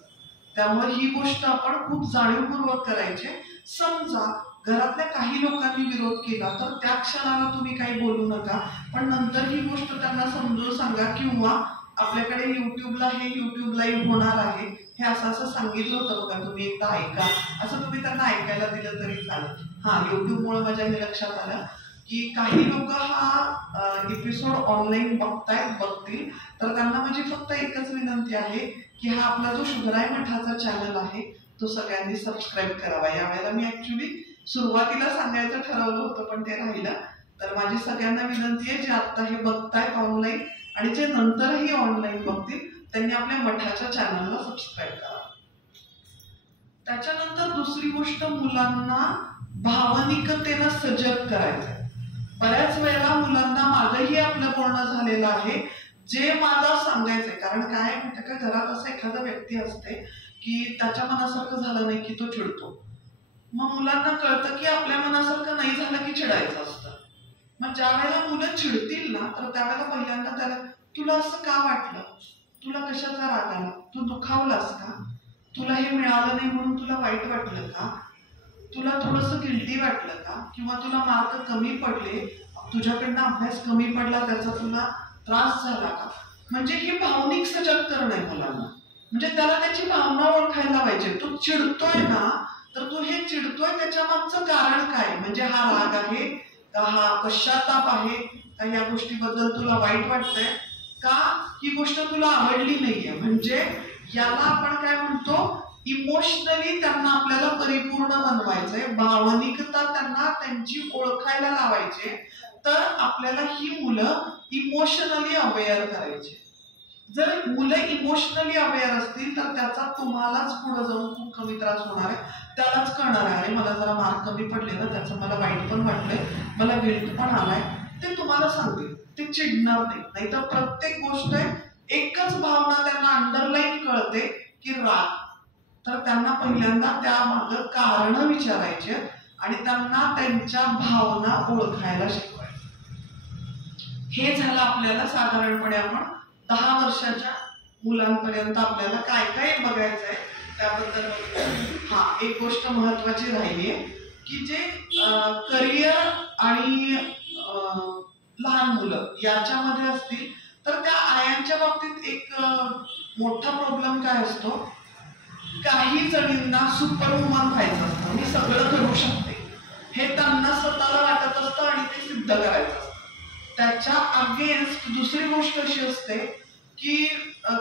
त्यामुळे ही गोष्ट आपण खूप जाणीवपूर्वक करायची. समजा घरातल्या काही लोकांनी विरोध केला तर त्या क्षणाला तुम्ही काही बोलू नका, पण नंतर ही गोष्ट त्यांना समजून सांगा, किंवा आपल्याकडे युट्यूबला हे युट्यूब लाईव्ह होणार आहे, हे असं असं सांगितलं होतं बघा, तुम्ही एकदा ऐका, असं तुम्ही त्यांना ऐकायला दिलं तरी चालेल. हा युट्यूबमुळे माझ्या हे लक्षात आलं की काही लोक हा एपिसोड ऑनलाईन बघतील, तर त्यांना माझी फक्त एकच विनंती आहे की हा आपला जो शुभराय मठाचा चॅनल आहे तो सगळ्यांनी सबस्क्राईब करावा. यावेळेला मी ऍक्च्युली सुरुवातीला सांगायचं ठरवलं होतं पण ते राहिलं. तर माझी सगळ्यांना विनंती आहे, जे आता हे बघतायत ऑनलाईन आणि जे नंतरही ऑनलाईन बघतील, त्यांनी आपल्या मठाच्या चॅनलला सबस्क्राईब करा. त्याच्यानंतर दुसरी गोष्ट, मुलांना भावनिकतेनं सजग करायचं. बऱ्याच वेळेला मुलांना मागही आपलं बोलणं झालेलं आहे, जे मला सांगायचंय, कारण काय माहिती का, घरात असं एखादा व्यक्ती असते की त्याच्या मनासारखं झालं नाही की तो चिडतो. मग मुलांना कळतं की आपल्या मनासारखं नाही झालं की चिडायचं असतं. मग ज्या वेळेला मुलं चिडतील ना, तर त्यावेळेला पहिल्यांदा त्याला, तुला असं का वाटलं, तुला कशाचा राग आला, तू दुखावलास का, तुला हे मिळालं नाही म्हणून तुला वाईट वाटलं का, तुला थोडंसं गिल्टी वाटलं का, किंवा तुला मार्क कमी पडले, तुझ्याकडनं अभ्यास कमी पडला, त्याचा तुला त्रास झाला का. म्हणजे ही भावनिक सजग करणं आहे मुलांना. म्हणजे त्याला त्याची भावना ओळखायला पाहिजे. तो चिडतोय ना, तर तू हे चिडतोय त्याच्या मागचं कारण काय, म्हणजे हा राग आहे का, हा पश्चाताप आहे का, या गोष्टीबद्दल तुला वाईट वाटतंय का, ही गोष्ट तुला आवडली नाहीये. म्हणजे याला आपण काय म्हणतो, इमोशनली त्यांना आपल्याला परिपूर्ण बनवायचंय, भावनिकता त्यांना त्यांची ओळखायला लावायचे. तर आपल्याला ही मुलं इमोशनली अवेअर करायचे. जर मुलं इमोशनली अवेअर असतील तर त्याचा तुम्हालाच पुढे जाऊन खूप कमी त्रास होणार आहे. त्यालाच कळणार आहे, अरे मला जरा मार्क कमी पडले ना, त्याचं मला वाईट पण वाटलंय, मला गिल्ट पण आलाय, ते तुम्हाला सांगतील, ते चिडणार नाही. नाहीतर प्रत्येक गोष्ट एकच भावना त्यांना अंडरलाईन कळते की राग, तर त्यांना पहिल्यांदा त्या मागं कारण विचारायचे आणि त्यांना त्यांच्या भावना ओळखायला शिकवायचे. हे झालं आपल्याला साधारणपणे आपण 10 वर्षाच्या मुलांपर्यंत आपल्याला काय काय बघायचं आहे त्याबद्दल. हा एक गोष्ट महत्वाची राहिली आहे की जे करिअर आणि लहान मुलं याच्यामध्ये असतील तर त्या आयांच्या बाबतीत एक मोठा प्रॉब्लेम काय असतो, काही जणींना सुपरवुमन व्हायचं असतं, मी सगळं करू शकते, हे त्यांना स्वतःला वाटत असतं आणि ते सिद्ध करायचं असतं. त्याच्या अगेन्स्ट दुसरी गोष्ट अशी असते की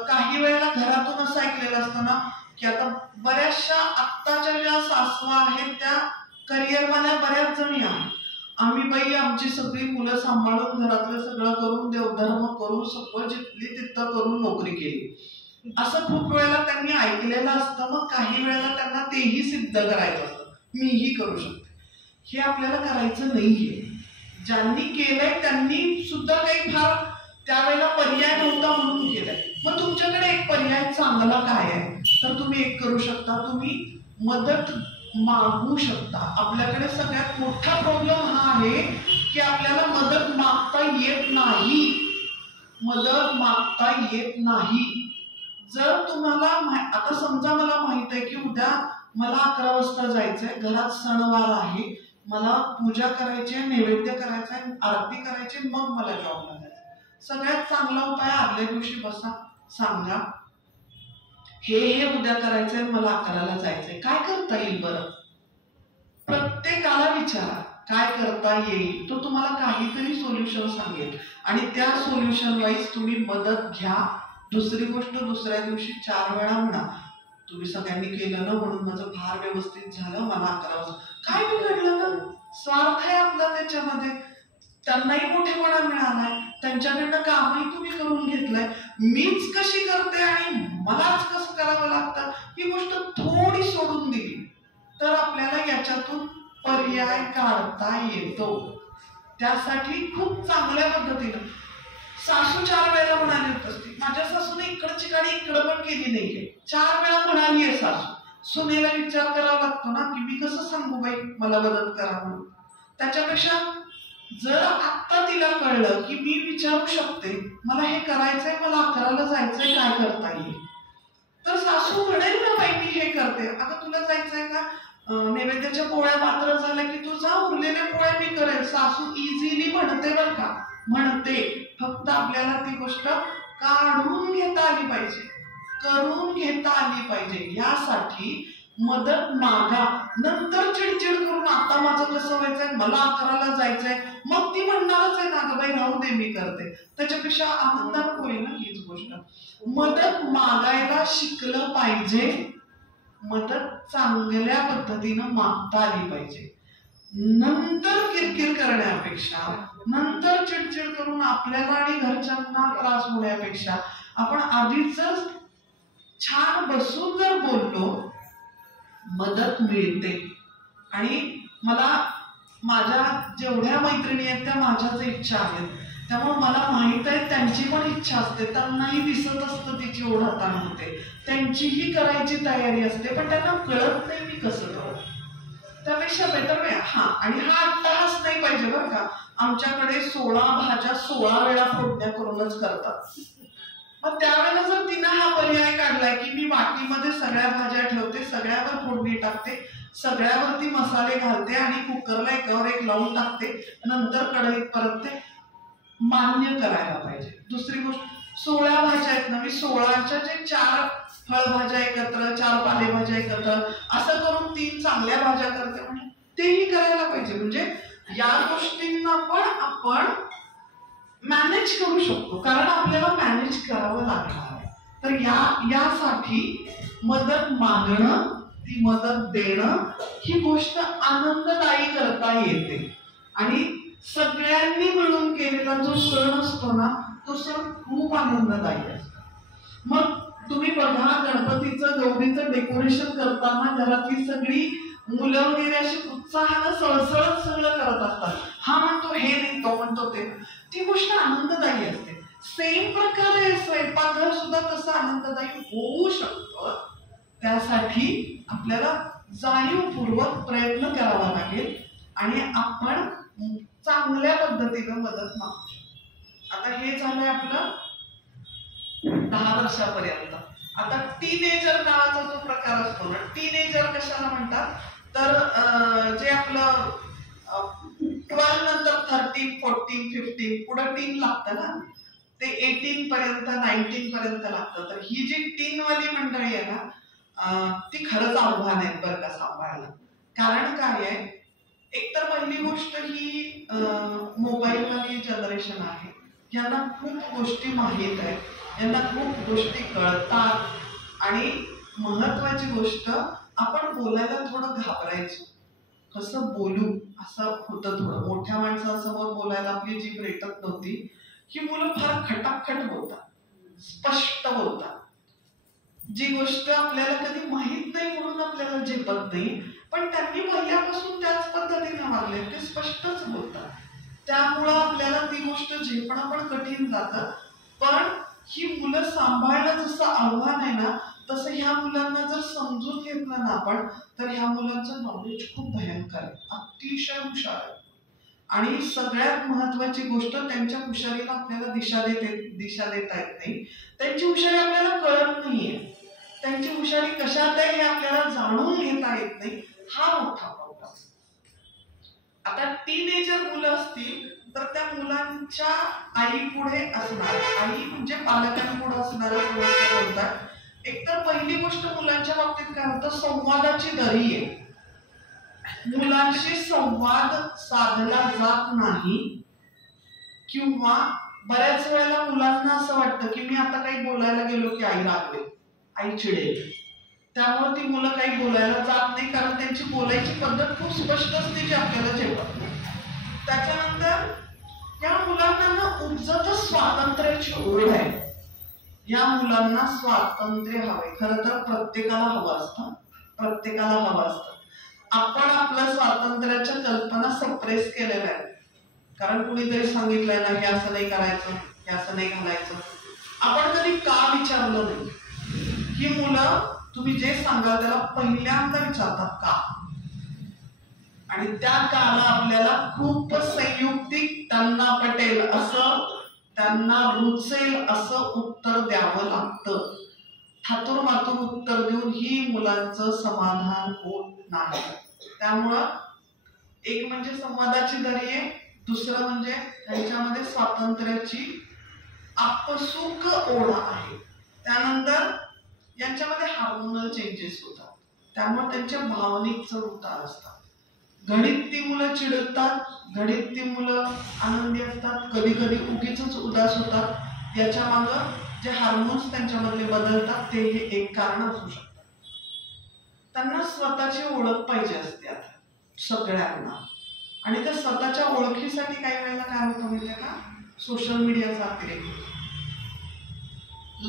काही वेळेला घरातून असं ऐकलेलं असतं ना की आता बऱ्याचशा आत्ताच्या ज्या सासवा आहेत त्या करिअरवाल्या बऱ्याच जणी आहेत, आम्ही बाई आमची सगळी मुलं सांभाळून घरातलं सगळं करून देवधर्म करून सगळं जिथली तिथं करून नोकरी केली, असं खूप वेळेला त्यांनी ऐकलेलं असतं. मग काही वेळेला त्यांना तेही सिद्ध करायचं असतं, मीही करू शकते. हे आपल्याला करायचं नाहीये. ज्यांनी केलंय त्यांनी सुद्धा काही फार त्यावेळेला पर्याय नव्हता म्हणून केलंय. मग तुमच्याकडे एक पर्याय चांगला काय आहे, तर तुम्ही एक करू शकता, तुम्ही मदत मागू शकता. आपल्याकडे सगळ्यात मोठा प्रॉब्लेम हा आहे की आपल्याला मदत मागता येत नाही. मदत मागता येत नाही. जर तुम्हाला आता समजा मला माहित आहे की उद्या मला 11 वाजता जायचंय, घरात सणवार आहे, मला पूजा करायची, नैवेद्य करायचा, आरती करायची, मग मला जॉबला जायचं. सगळ्यात चांगला उपाय आदल्या दिवशी बसा, सांगा हे उद्या करायचंय, मला 11ला जायचंय, काय करता येईल बरं. प्रत्येकाला विचारा काय करता येईल, तो तुम्हाला काहीतरी सोल्युशन सांगेल आणि त्या सोल्युशन वाईज तुम्ही मदत घ्या. दुसरी गोष्ट, दुसऱ्या दिवशी 4 वेळा म्हणा, तुम्ही सगळ्यांनी केलं ना म्हणून माझं फार व्यवस्थित झालं, मला 11 वाजता. काय बिघडलं ना, स्वार्थ आहे आपला त्याच्यामध्ये. त्यांनाही मोठेपणा मिळालाय, त्यांच्याकडनं कामही तुम्ही करून घेतलंय, मीच कशी करते आणि मलाच कसं करावं लागतं ही गोष्ट थोडी सोडून दिली तर आपल्याला याच्यातून पर्याय काढता येतो. त्यासाठी खूप चांगल्या पद्धतीनं सासू 4 वेळा म्हणाली होती. माझ्या सासूने इकडची गाडी इकडं पण केली नाहीये, 4 वेळा म्हणाली आहे सासू. सुनेला विचार करावा लागतो ना की मी कसं सांगू बाई मला मदत करा म्हणून. त्याच्यापेक्षा जर आत्ता तिला कळलं की मी विचारू शकते, मला हे करायचंय, मला 11ला जायचंय, काय करता येईल, तर सासू म्हणेल ना बाई मी हे करते. अगं तुला जायचंय का, नैवेद्याच्या पोळ्या मात्र झाल्या की तू जा, उरलेल्या पोळ्या मी करेल. सासू इझिली म्हणते बरं का, म्हणते. फक्त आपल्याला ती गोष्ट काढून घेता आली पाहिजे, करून घेता आली पाहिजे. यासाठी मदत मागा. नंतर चिडचिड करून आता माझं कसं व्हायचंय, मला 11ला जायचंय, मग ती म्हणणारच आहे ना ग बाई राहू दे मी करते. त्याच्यापेक्षा आनंदानं होईल ना हीच गोष्ट. मदत मागायला शिकलं पाहिजे. मदत चांगल्या पद्धतीनं मागता आली पाहिजे. नंतर किरकिर करण्यापेक्षा, नंतर चिडचिड करून आपल्याला आणि घरच्यांना त्रास होण्यापेक्षा आपण आधीच छान बसून जर बोललो, मदत मिळते. आणि मला माझ्या जेवढ्या मैत्रिणी आहेत त्या माझ्याच इच्छा आहेत, त्यामुळे मला माहित आहे त्यांची पण इच्छा असते, त्यांनाही दिसत असतं तिची ओढ हाताने होते, त्यांचीही करायची तयारी असते, पण त्यांना कळत नाही मी कसं करू. त्यापेक्षा बेटर वेळ आणि हा अट्टहास नाही पाहिजे बरं का. आमच्याकडे 16 भाज्या 16 वेळा फोडण्या करूनच करतात. मग त्यावेळेला जर तिनं हा पर्याय काढलाय की मी वाटीमध्ये सगळ्या भाज्या ठेवते, सगळ्यावर फोडणी टाकते, सगळ्यावरती मसाले घालते आणि कुकरला एकावर एक लावून टाकते, नंतर कढईत परतते, मान्य करायला पाहिजे. दुसरी गोष्ट, 16 भाज्या आहेत ना, मी 16च्या जे 4 फळभाज्या एकत्र, 4 पालेभाज्या एकत्र असं करून 3 चांगल्या भाज्या करते, म्हणजे तेही करायला पाहिजे. म्हणजे या गोष्टींना पण आपण मॅनेज करू शकतो, कारण आपल्याला मॅनेज करावं लागणार आहे. तर यासाठी मदत मागणं, ती मदत देणं ही गोष्ट आनंददायी करता येते. आणि सगळ्यांनी मिळून केलेला जो सण असतो ना, तो सण खूप आनंददायी असतो. मग तुम्ही बघा, गणपतीचं गौरीचं डेकोरेशन करताना घरातली सगळी मुलं वगैरे अशी उत्साहानं सळसळत सगळं करत असतात. हा म्हणतो हे नाही, तो म्हणतो ते. ती गोष्ट आनंददायी असते. सेम प्रकारे स्वयंपाकघर सुद्धा तसं आनंददायी होऊ शकतं. त्यासाठी आपल्याला जाणीवपूर्वक प्रयत्न करावा लागेल आणि आपण चांगल्या पद्धतीनं मदत मागू शकतो. आता हे झालंय आपलं 10 वर्षापर्यंत. आता टीनेजर नावाचा जो प्रकार असतो ना, टीनेजर कशाला म्हणतात, तर जे आपलं 12 नंतर 13, 14, 15 पुढे टीन लागतं ना, ते 18 पर्यंत 19 पर्यंत लागतं. तर ही जी टीन वाली मंडळी आहे ना, ती खरंच आव्हान आहे बरं का सांभाळायला. कारण काय आहे, एकतर पहिली गोष्ट ही मोबाईल वाली जनरेशन आहे. यांना खूप गोष्टी माहीत आहेत, यांना खूप गोष्टी कळतात. आणि महत्वाची गोष्ट, आपण बोलायला थोडं घाबरायचो, कसं बोलू असं होतं थोडं. मोठ्या माणसांसमोर बोलायला आपली जीभ रेटत नव्हती. ही मुलं फार खटाखट बोलतात, स्पष्ट बोलतात. जी गोष्ट आपल्याला कधी माहित नाही म्हणून आपल्याला झेपत नाही, पण त्यांनी पहिल्यापासून त्याच पद्धतीने वागले, ते स्पष्टच बोलतात. त्यामुळं आपल्याला ती गोष्ट झेपणं पण कठीण जातं. पण ही मुलं सांभाळणं जसं आव्हान आहे ना, तसं ह्या मुलांना जर समजून घेतलं ना आपण, तर ह्या मुलांचं नॉलेज खूप भयंकर आहे, अतिशय हुशार आहे. आणि सगळ्यात महत्वाची गोष्ट, त्यांच्या हुशारीला आपल्याला दिशा देता येत नाही. त्यांची हुशारी आपल्याला कळत नाहीये, त्यांची हुशारी कशात आहे हे आपल्याला जाणून घेता येत नाही. हा मोठा प्रॉब्लेम. आता टीनेजर मुलं असतील तर त्या मुलांच्या आई पुढे असणार, आई म्हणजे पालकांपुढे असणाऱ्या समस्या बोलतात. एकतर पहिली गोष्ट मुलांच्या बाबतीत काय होतं, संवादाची दरी आहे. मुलांशी संवाद साधला जात नाही, किंवा बऱ्याच वेळेला मुलांना असं वाटतं की मी आता काही बोलायला गेलो की आई रागवेल, आई चिडेल. त्यामुळे ती मुलं काही बोलायला जात नाही, कारण त्यांची बोलायची पद्धत खूप स्पष्ट असते जी आपल्याला झेपत नाही. त्याच्यानंतर या मुलांना ना उपजत स्वातंत्र्याची ओढ आहे. या मुलांना स्वातंत्र्य हवंय. खरं तर प्रत्येकाला हवं असतं, प्रत्येकाला हवं असतं. आपण आपल्या स्वातंत्र्याच्या कल्पना सप्रेस केलेल्या आहेत. कारण कुणीतरी सांगितलंय ना, हे असं नाही करायचं, हे असं नाही घालायचं. आपण कधी का विचारलं नाही. ही मुलं तुम्ही जे सांगाल त्याला पहिल्यांदा विचारतात का, आणि त्या काला आपल्याला खूप संयुक्तिक, त्यांना पटेल असं, त्यांना रुचेल असं उत्तर द्यावं लागतं. थातूर मातूर उत्तर देऊन ही मुलांचं समाधान होत नाही. त्यामुळं एक म्हणजे संवादाची दरी आहे, दुसरं म्हणजे त्यांच्यामध्ये स्वातंत्र्याची आपसुक ओढ आहे. त्यानंतर यांच्यामध्ये हार्मोनल चेंजेस होतात, त्यामुळे त्यांच्या भावनिक चढ-उतार असतात. घडीत ती मुलं चिडतात, घडीत ती मुलं आनंदी असतात, कधी कधी उगीच उदास होतात. याच्या मागं जे हार्मोन्स त्यांच्यामधले बदलतात ते हे एक कारण असू शकतं. त्यांना स्वतःची ओळख पाहिजे असते आता सगळ्यांना, आणि त्या स्वतःच्या ओळखीसाठी काही वेळेला काय होतं माहितीये का, सोशल मीडियाचा अतिरेक होतो.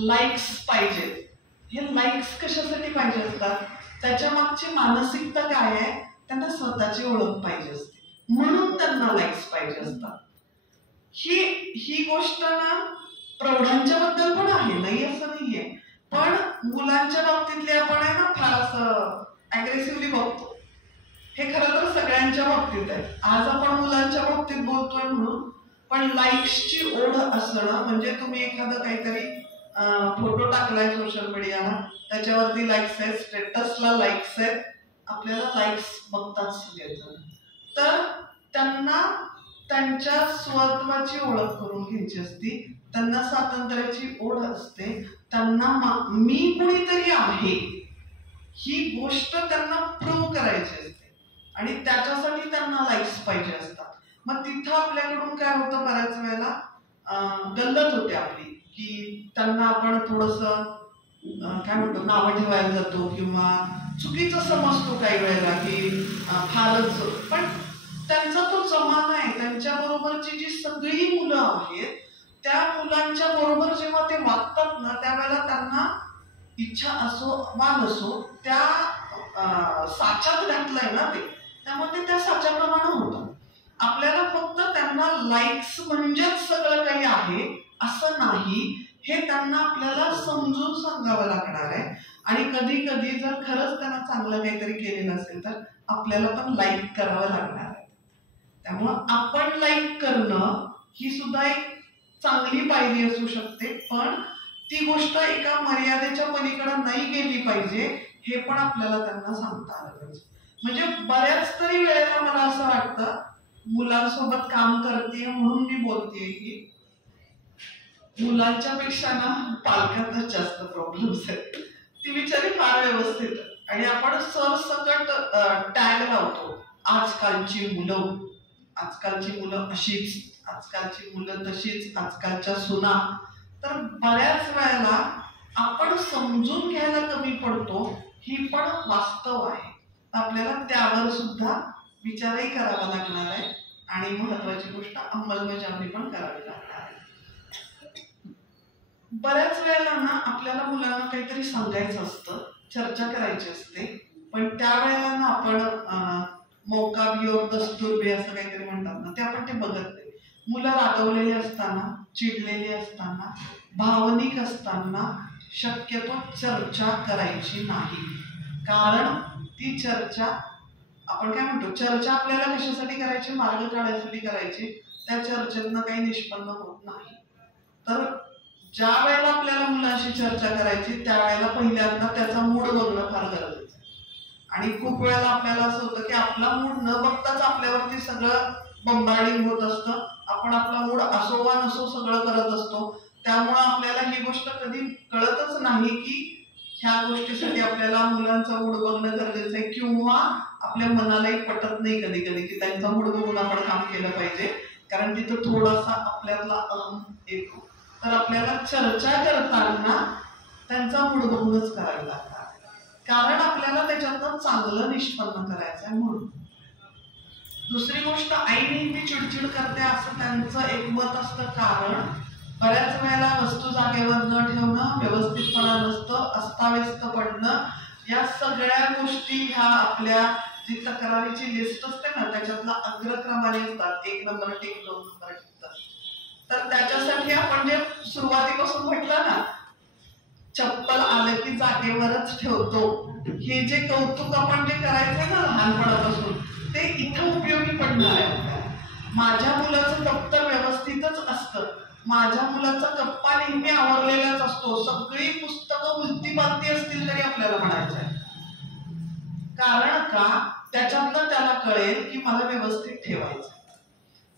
लाईक्स पाहिजेत. हे लाईक्स कशासाठी पाहिजे असतात, त्याच्या मागची मानसिकता काय आहे, त्यांना स्वतःची ओळख पाहिजे असते, म्हणून त्यांना लाईक्स पाहिजे असतात. ही गोष्ट ना प्रौढांच्या बद्दल पण आहे, नाही असं नाहीये, पण मुलांच्या बाबतीतले आपण आहे ना फार असं अग्रेसिव्हली बघतो. हे खरं तर सगळ्यांच्या बाबतीत आहे. आज आपण मुलांच्या बाबतीत बोलतोय म्हणून, पण लाईक्सची ओढ असणं म्हणजे तुम्ही एखादं काहीतरी फोटो टाकलाय सोशल मीडियाला, त्याच्यावरती लाईक्स आहेत, स्टेटसला लाईक्स आहेत, आपल्याला लाईक्स बघतात सगळेजण. तर त्यांना त्यांच्या स्वत्वाची ओळख करून घ्यायची असती, त्यांना स्वातंत्र्याची ओढ असते, त्यांना मी कुणीतरी आहे ही गोष्ट त्यांना प्रूव्ह करायची असते, आणि त्याच्यासाठी त्यांना लाईक्स पाहिजे असतात. मग तिथं आपल्याकडून काय होतं, बऱ्याच वेळेला गल्लत होते आपली, की त्यांना आपण थोडंसं काय म्हणतो नावं ठेवायला जातो, किंवा चुकीचं समजतो काही वेळेला की फारच. पण त्यांचा तो जमाना आहे, त्यांच्या बरोबरची जी सगळी मुलं आहेत त्या मुलांच्या बरोबर जेव्हा ते वागतात ना, त्यावेळेला त्यांना इच्छा असो वा नसो त्या साच्यात घातलंय ना ते, त्यामुळे ते त्या साच्याप्रमाणे होतं. आपल्याला फक्त त्यांना लाईक्स म्हणजेच सगळं काही आहे असं नाही, हे त्यांना आपल्याला समजून सांगावं लागणार आहे. आणि कधी कधी जर खरंच त्यांना चांगलं काहीतरी केलेलं असेल तर आपल्याला पण लाईक करावं लागणार आहे. त्यामुळं आपण लाईक करणं ही सुद्धा एक चांगली पायरी असू शकते, पण ती गोष्ट एका मर्यादेच्या पलीकडे नाही गेली पाहिजे, हे पण आपल्याला त्यांना सांगता आलं पाहिजे. म्हणजे बऱ्याच तरी वेळेला मला असं वाटतं, मुलांसोबत काम करते म्हणून मी बोलतेय की मुलांच्या पेक्षा ना पालकांनाच जास्त प्रॉब्लेम्स आहेत. ती बिचारी फार व्यवस्थित, आणि आपण सरसकट टॅग लावतो, आजकालची मुलं अशीच, आजकालची मुलं तशीच, आजकालच्या सुना. तर बऱ्याच वेळेला आपण समजून घ्यायला कमी पडतो, ही पण वास्तव आहे. आपल्याला त्यावर सुद्धा विचारही करावा लागणार आहे, आणि महत्वाची गोष्ट अंमलबजावणी पण करावी लागणार आहे. बऱ्याच वेळेला ना आपल्याला मुलांना काहीतरी सांगायचं असतं, चर्चा करायची असते, पण त्यावेळेला ना आपण मौका भी और दस्तूर भी असं काहीतरी म्हणतात ना, ते आपण ते बघत नाही. मुलं रागवलेली असताना, चिडलेली असताना, भावनिक असताना शक्यतो चर्चा करायची नाही. कारण ती चर्चा, आपण काय म्हणतो, चर्चा आपल्याला कशासाठी करायची, मार्ग काढायसाठी करायची, त्या चर्चेतनं काही निष्पन्न होत नाही. तर ज्या वेळेला आपल्याला मुलांशी चर्चा करायची त्यावेळेला पहिल्यांदा त्याचा मूड बघणं फार गरजेचं आहे. आणि खूप वेळेला आपल्याला असं होतं की आपला मूड न बघताच आपल्यावरती सगळं बंबार्डिंग होत असतं, आपण आपला मूड असो वा नसो सगळं करत असतो. त्यामुळं आपल्याला ही गोष्ट कधी कळतच नाही की ह्या गोष्टीसाठी आपल्याला मुलांचा मूड बघणं गरजेचं आहे, किंवा आपल्या मनालाही पटत नाही कधी कधी की त्यांचा मूड बघून आपण काम केलं पाहिजे, कारण तिथं थोडासा आपल्यातला अहम येतो. तर आपल्याला चर्चा करताना त्यांचा मूड बघूनच करावी लागणार, कारण आपल्याला त्याच्यातनं चांगलं निष्पन्न करायचं आहे म्हणून. दुसरी गोष्ट, आई नेहमी चिडचिड करते असं त्यांचं एक मत असतं, कारण बऱ्याच वेळेला वस्तू जागेवर न ठेवणं, व्यवस्थितपणा नसतं, अस्ताव्यस्त पडणं, या सगळ्या गोष्टी ह्या आपल्या जी तक्रारीची लिस्ट असते ना त्याच्यातला अग्रक्रमाने असतात, 1 नंबर टिक, 2 नंबर टिक. तर त्याच्यासाठी आपण जे सुरुवातीपासून म्हटलं ना, चप्पल आलं की जागेवरच ठेवतो, हे जे कौतुक आपण जे करायचं ना लहानपणापासून, ते इथं उपयोगी पडणार आहे. माझ्या मुलाचं दप्तर व्यवस्थितच असतं, माझ्या मुलाचा कप्पा नेहमी आवरलेलाच असतो, सगळी पुस्तकं उलती-पालती असतील तरी आपल्याला म्हणायचं आहे. कारण का, त्याच्यातनं त्याला कळेल की मला व्यवस्थित ठेवायचं.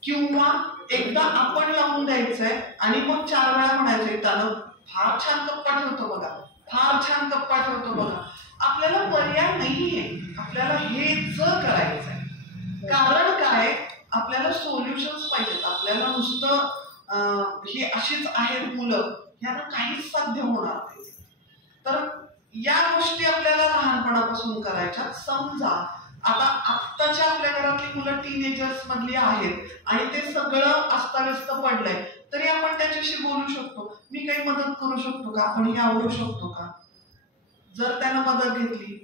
किंवा एकदा आपण लावून द्यायचंय आणि मग 4 वेळा म्हणायचंय, त्यानं फार छान कप्पा ठेवतो बघा, फार छान कप्पा ठेवतो बघा. आपल्याला पर्याय नाहीये, आपल्याला हेच करायचंय. कारण काय, आपल्याला सोल्युशन्स पाहिजेत. आपल्याला नुसतं ही अशीच आहेत मुलं, यांना काहीच साध्य होणार नाही. तर या गोष्टी आपल्याला लहानपणापासून करायच्या. समजा आता आत्ताच्या आपल्या घरातली मुलं टीनेजर्स मधली आहेत आणि ते सगळं अस्ताव्यस्त पडलंय, तरी आपण त्याच्याशी बोलू शकतो. मी काही मदत करू शकतो का, आपण हे आवडू शकतो का, जर त्यानं मदत घेतली.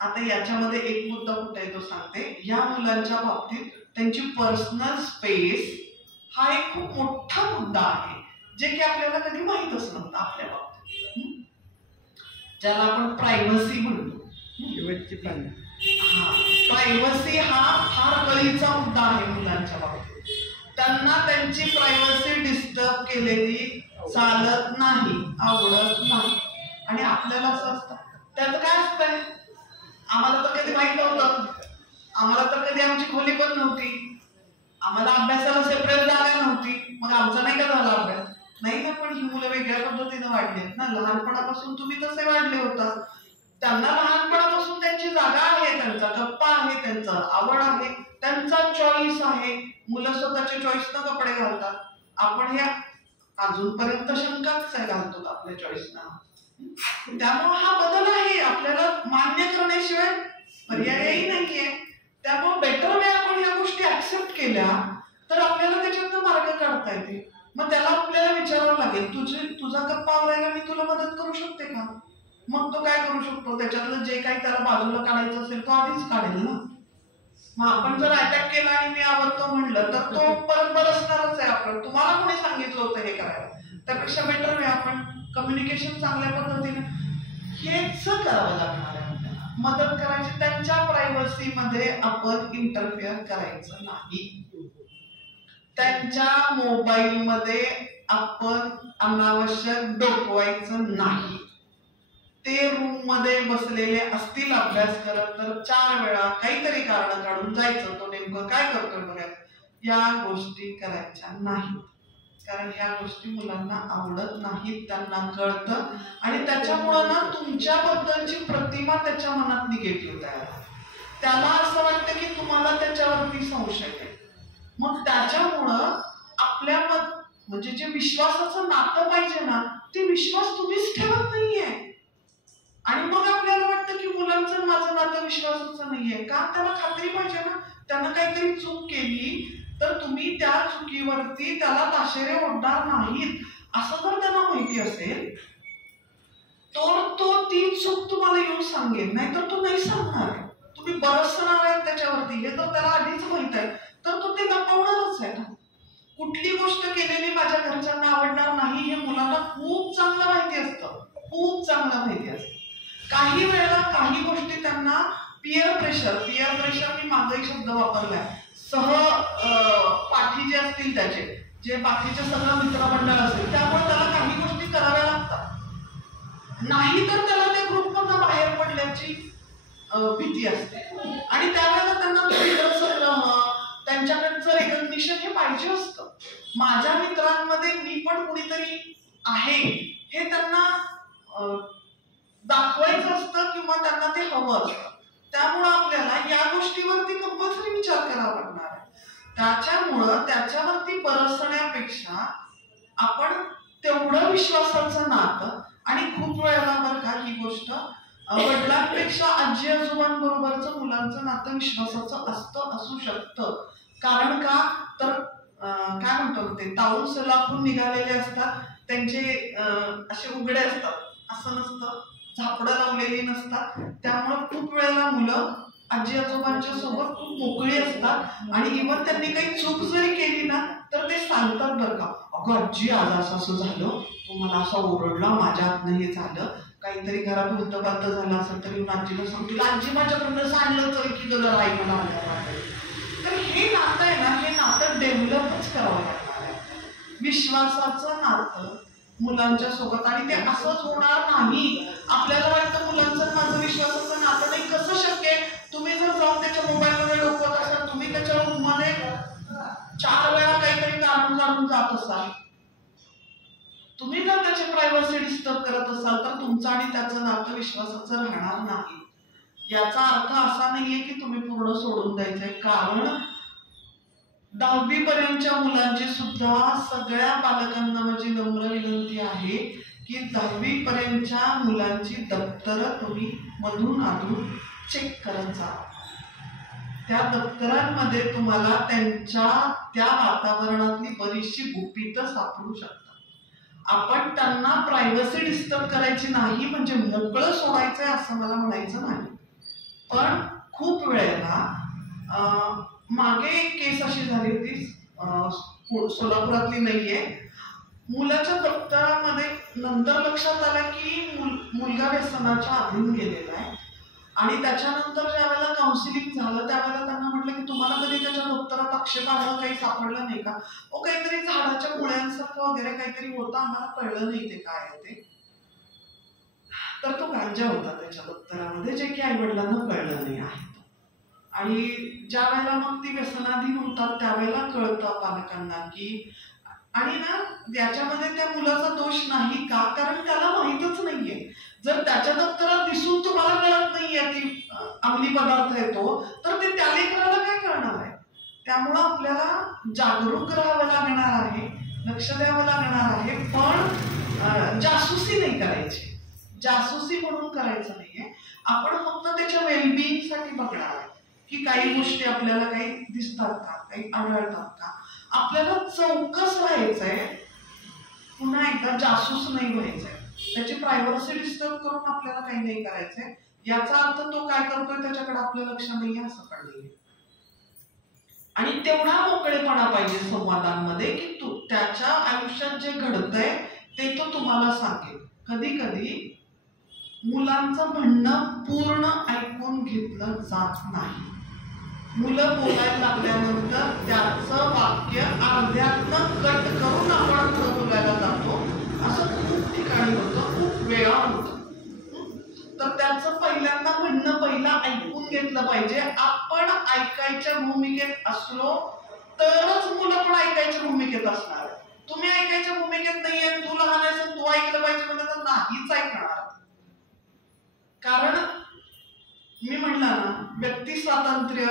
आता याच्यामध्ये एक मुद्दा कुठे आहे तो सांगते. या मुलांच्या बाबतीत त्यांची पर्सनल स्पेस हा एक खूप मोठा मुद्दा आहे, जे की आपल्याला कधी माहीतच नव्हतं आपल्या बाबतीत, ज्याला आपण प्रायव्हसी म्हणतो. प्रायव्हसी हा फार कळीचा मुद्दा आहे मुलांच्या बाबतीत. त्यांना त्यांची प्रायव्हसी डिस्टर्ब केलेली चालत नाही, आवडत नाही. आणि आपल्याला असं असतं, त्याचं काय असतंय, आम्हाला तर कधी माहित नव्हतं, आम्हाला तर कधी आमची खोली पण नव्हती, आम्हाला अभ्यासाला सेपरेट जागा नव्हती, मग आमचा नाही का झाला अभ्यास. नाही ना, पण ही मुलं वेगळ्या पद्धतीने वाढली आहेत ना. लहानपणापासून तुम्ही तसे वाढले होता, त्यांना लहानपणापासून त्यांची जागा आहे, त्यांचा गप्पा आहे, त्यांचं आवड आहे, त्यांचा चॉईस आहे. मुलं स्वतःच्या चॉईसनं कपडे घालतात. आपण हे अजूनपर्यंत शंकाच आहे, घालतो आपल्या चॉईसना. त्यामुळे हा बदल आहे, आपल्याला मान्य करण्याशिवाय पर्यायही नाहीये. त्यामुळे बेटर वे आपण ह्या गोष्टी ऍक्सेप्ट केल्या तर आपल्याला त्याच्यातनं मार्ग काढता येते. मग त्याला आपल्याला विचारावं लागेल, तुझा गप्पा आवरायला मी तुला मदत करू शकते का. मग तो काय करू शकतो, त्याच्यातलं जे काही त्याला बाजूला काढायचं असेल तो आधीच काढेल ना. मग आपण जर अटॅक केला आणि मी आवडतो म्हणलं तर तो परत बरसणारच आहे आपलं. तुम्हाला कोणी सांगितलं होतं हे करायला. त्यापेक्षा बेटर वे आपण कम्युनिकेशन चांगल्या पद्धतीने हेच करावं लागणार आहे. मदत करायची, त्यांच्या प्रायव्हसी मध्ये आपण इंटरफिअर करायचं नाही. त्यांच्या मोबाईल मध्ये आपण अनावश्यक डोकवायचं नाही. ते रूम मध्ये बसलेले असतील अभ्यास करत तर 4 वेळा काहीतरी कारण काढून जायचं, तो नेमकं काय करतोय बघा. या गोष्टी करायच्या नाहीत, कारण ह्या गोष्टी मुलांना आवडत नाहीत, त्यांना कळतं. आणि त्याच्यामुळं ना तुमच्याबद्दलची प्रतिमा त्याच्या मनात निगेटिव्ह तयार होते. त्याला असं वाटतं की तुम्हाला त्याच्यावरती संशय आहे. मग त्याच्यामुळं आपल्या म्हणजे जे विश्वासाचं नातं पाहिजे ना, ते विश्वास तुम्हीच ठेवत नाहीये. आणि मग आपल्याला वाटतं की मुलांचं माझं नातं विश्वासाचं नाहीये. का, त्याला खात्री पाहिजे ना. त्यानं काहीतरी चूक केली तर तुम्ही त्या चुकीवरती त्याला ताशेरे ओढणार नाहीत, असं जर त्यांना माहिती असेल तर तो ती चूक तुम्हाला येऊन सांगेल, नाहीतर तो नाही सांगणार आहे. तुम्ही बरसणार आहे त्याच्यावरती, हे जर त्याला आधीच माहित आहे तर तो ते लपवणारच आहे ना. कुठली गोष्ट केलेली माझ्या घरच्यांना आवडणार नाही हे मुलांना खूप चांगलं माहिती असतं, खूप चांगलं माहिती असतं. काही वेळेला काही गोष्टी त्यांना पियर प्रेशर मी मागही शब्द वापरलाय, पाठी जे असतील त्याचे, जे बाकीचे सगळं मित्रमंडळ असेल, त्यामुळे त्याला काही गोष्टी कराव्या लागतात. नाही तर त्याला त्या ग्रुपमधून बाहेर पडल्याची भीती असते. आणि त्यावेळेला त्यांना त्यांच्याकडचं रेकग्निशन हे पाहिजे असतं. माझ्या मित्रांमध्ये मी पण कुणीतरी आहे हे त्यांना दाखवायचं असतं किंवा त्यांना ते हवं असतं. त्यामुळं आपल्याला या गोष्टीवरती कंपल्सरी विचार करावा लागणार आहे. त्याच्यामुळं त्याच्यावरती बरसण्यापेक्षा आपण तेवढं विश्वासाचं नातं, आणि खूप वेळेला बरं का ही गोष्ट वडिलांपेक्षा आजी आजोबांबरोबरचं मुलांचं नातं विश्वासाचं असू शकतं. कारण का, तर काय म्हणतो ते ताऊन सलाखून निघालेले असतात, त्यांचे असे उघडे असतात, असं नसतं, झापडं लावलेली नसतात. त्यामुळे खूप वेळेला मुलं आजी आजोबांच्या सोबत खूप मोकळी असतात आणि इव्हन त्यांनी काही चूक जरी केली ना तर ते सांगतात बरं का, अगं आजी आज असं असं झालं, तू मला असं ओरडला, माझ्या हातनं हे झालं, काहीतरी घरात उलटपालट झालं असेल तरी आजीला सांगतील, आजी माझ्याकडनं सांगलंच की जरा आई मला आल्या. तर हे नातं आहे ना, हे नातं डेव्हलपच करावं लागणार आहे. विश्वासाचं नातं मुलांच्या सोबत, आणि ते असंच होणार नाही. आपल्याला वाटतं मुलांचं माझं विश्वासाचं नातं नाही, कसं शक्य आहे? तुम्ही जर जाऊन त्याच्या मोबाईलमध्ये डोकवत असाल, तुम्ही त्याच्या रूममध्ये 4 वेळा काहीतरी काढून जात असाल, तुम्ही जर त्याची प्रायव्हसी डिस्टर्ब करत असाल तर तुमचं आणि त्याचं नातं विश्वासाचं राहणार नाही. याचा अर्थ असा नाहीये की तुम्ही पूर्ण सोडून द्यायचंय, कारण 10वी पर्यंतच्या मुलांची सुद्धा सगळ्या पालकांना माझी नम्र विनंती आहे की 10वी पर्यंतच्या मुलांची दप्तरं तुम्ही मधून अधून चेक करत जा. त्या दप्तरांमध्ये तुम्हाला त्यांच्या त्या वातावरणातली बरीचशी गुपितं सापडू शकतात. आपण त्यांना प्रायव्हसी डिस्टर्ब करायची नाही म्हणजे मोकळं सोडायचंय असं मला म्हणायचं नाही. पण खूप वेळेला मागे एक केस अशी झाली होती, सोलापुरातली नाहीये, मुलाच्या दप्तरामध्ये नंतर लक्षात आलं की मुलगा व्यसनाच्या अधीन गेलेला आहे आणि त्याच्यानंतर ज्या वेळेला काउन्सिलिंग झालं त्यावेळेला त्यांना म्हटलं की तुम्हाला कधी त्याच्या दप्तरात आक्षेपार्ह काही सापडलं नाही का? काहीतरी झाडाच्या मुळ्यांसारखं वगैरे काहीतरी होतं, आम्हाला कळलं नाही ते काय आहे ते. तर तो गांजा होता त्याच्या दप्तरामध्ये, जे की आई वडिलांना कळलं नाही आहे. आणि ज्या वेळेला मग ती व्यसनाधीन होतात त्यावेळेला कळतं पालकांना की, आणि ना याच्यामध्ये त्या मुलाचा दोष नाही का, कारण त्याला माहीतच नाहीये. जर त्याच्या दप्तरात दिसून तुम्हाला कळत नाहीये की अंमली पदार्थ येतो तर ते त्या लेकराला काय करणार आहे? त्यामुळं आपल्याला जागरूक राहावं लागणार आहे, लक्ष द्यावं लागणार आहे, पण जासूसी नाही करायची. जासूसी म्हणून करायचं नाहीये. आपण फक्त त्याच्या वेलबिंग साठी बघणार आहे की काही गोष्टी आपल्याला काही दिसतात का, काही आढळतात का. आपल्याला चौकस राहायचंय, पुन्हा एकदा जासूस नाही व्हायचंय. त्याची प्रायव्हसी डिस्टर्ब करून आपल्याला काही नाही करायचंय. याचा अर्थ तो काय करतोय त्याच्याकडे आपलं लक्ष नाहीये असं पण नाहीये. आणि तेवढा मोकळेपणा पाहिजे संवादांमध्ये की त्याच्या आयुष्यात जे घडतंय ते तो तुम्हाला सांगेल. कधी कधी मुलांचं म्हणणं पूर्ण ऐकून घेतलं जात नाही. मुलं बोलायला लागल्यानंतर त्याचं वाक्य अर्ध्यातनं कट करून आपण पुढे बोलायला जातो. असं खूप ठिकाणी होतं, खूप वेळा होतं. तर त्याचं पहिल्यांदा म्हणणं पहिला ऐकून घेतलं पाहिजे. आपण ऐकायच्या भूमिकेत असलो तरच मुलं पण ऐकायच्या भूमिकेत असणार. तुम्ही ऐकायच्या भूमिकेत नाहीये, तू लहान आहेस तू ऐकलं पाहिजे म्हणजे तर नाहीच ऐकणार. कारण मी म्हणला ना, व्यक्ती स्वातंत्र्य,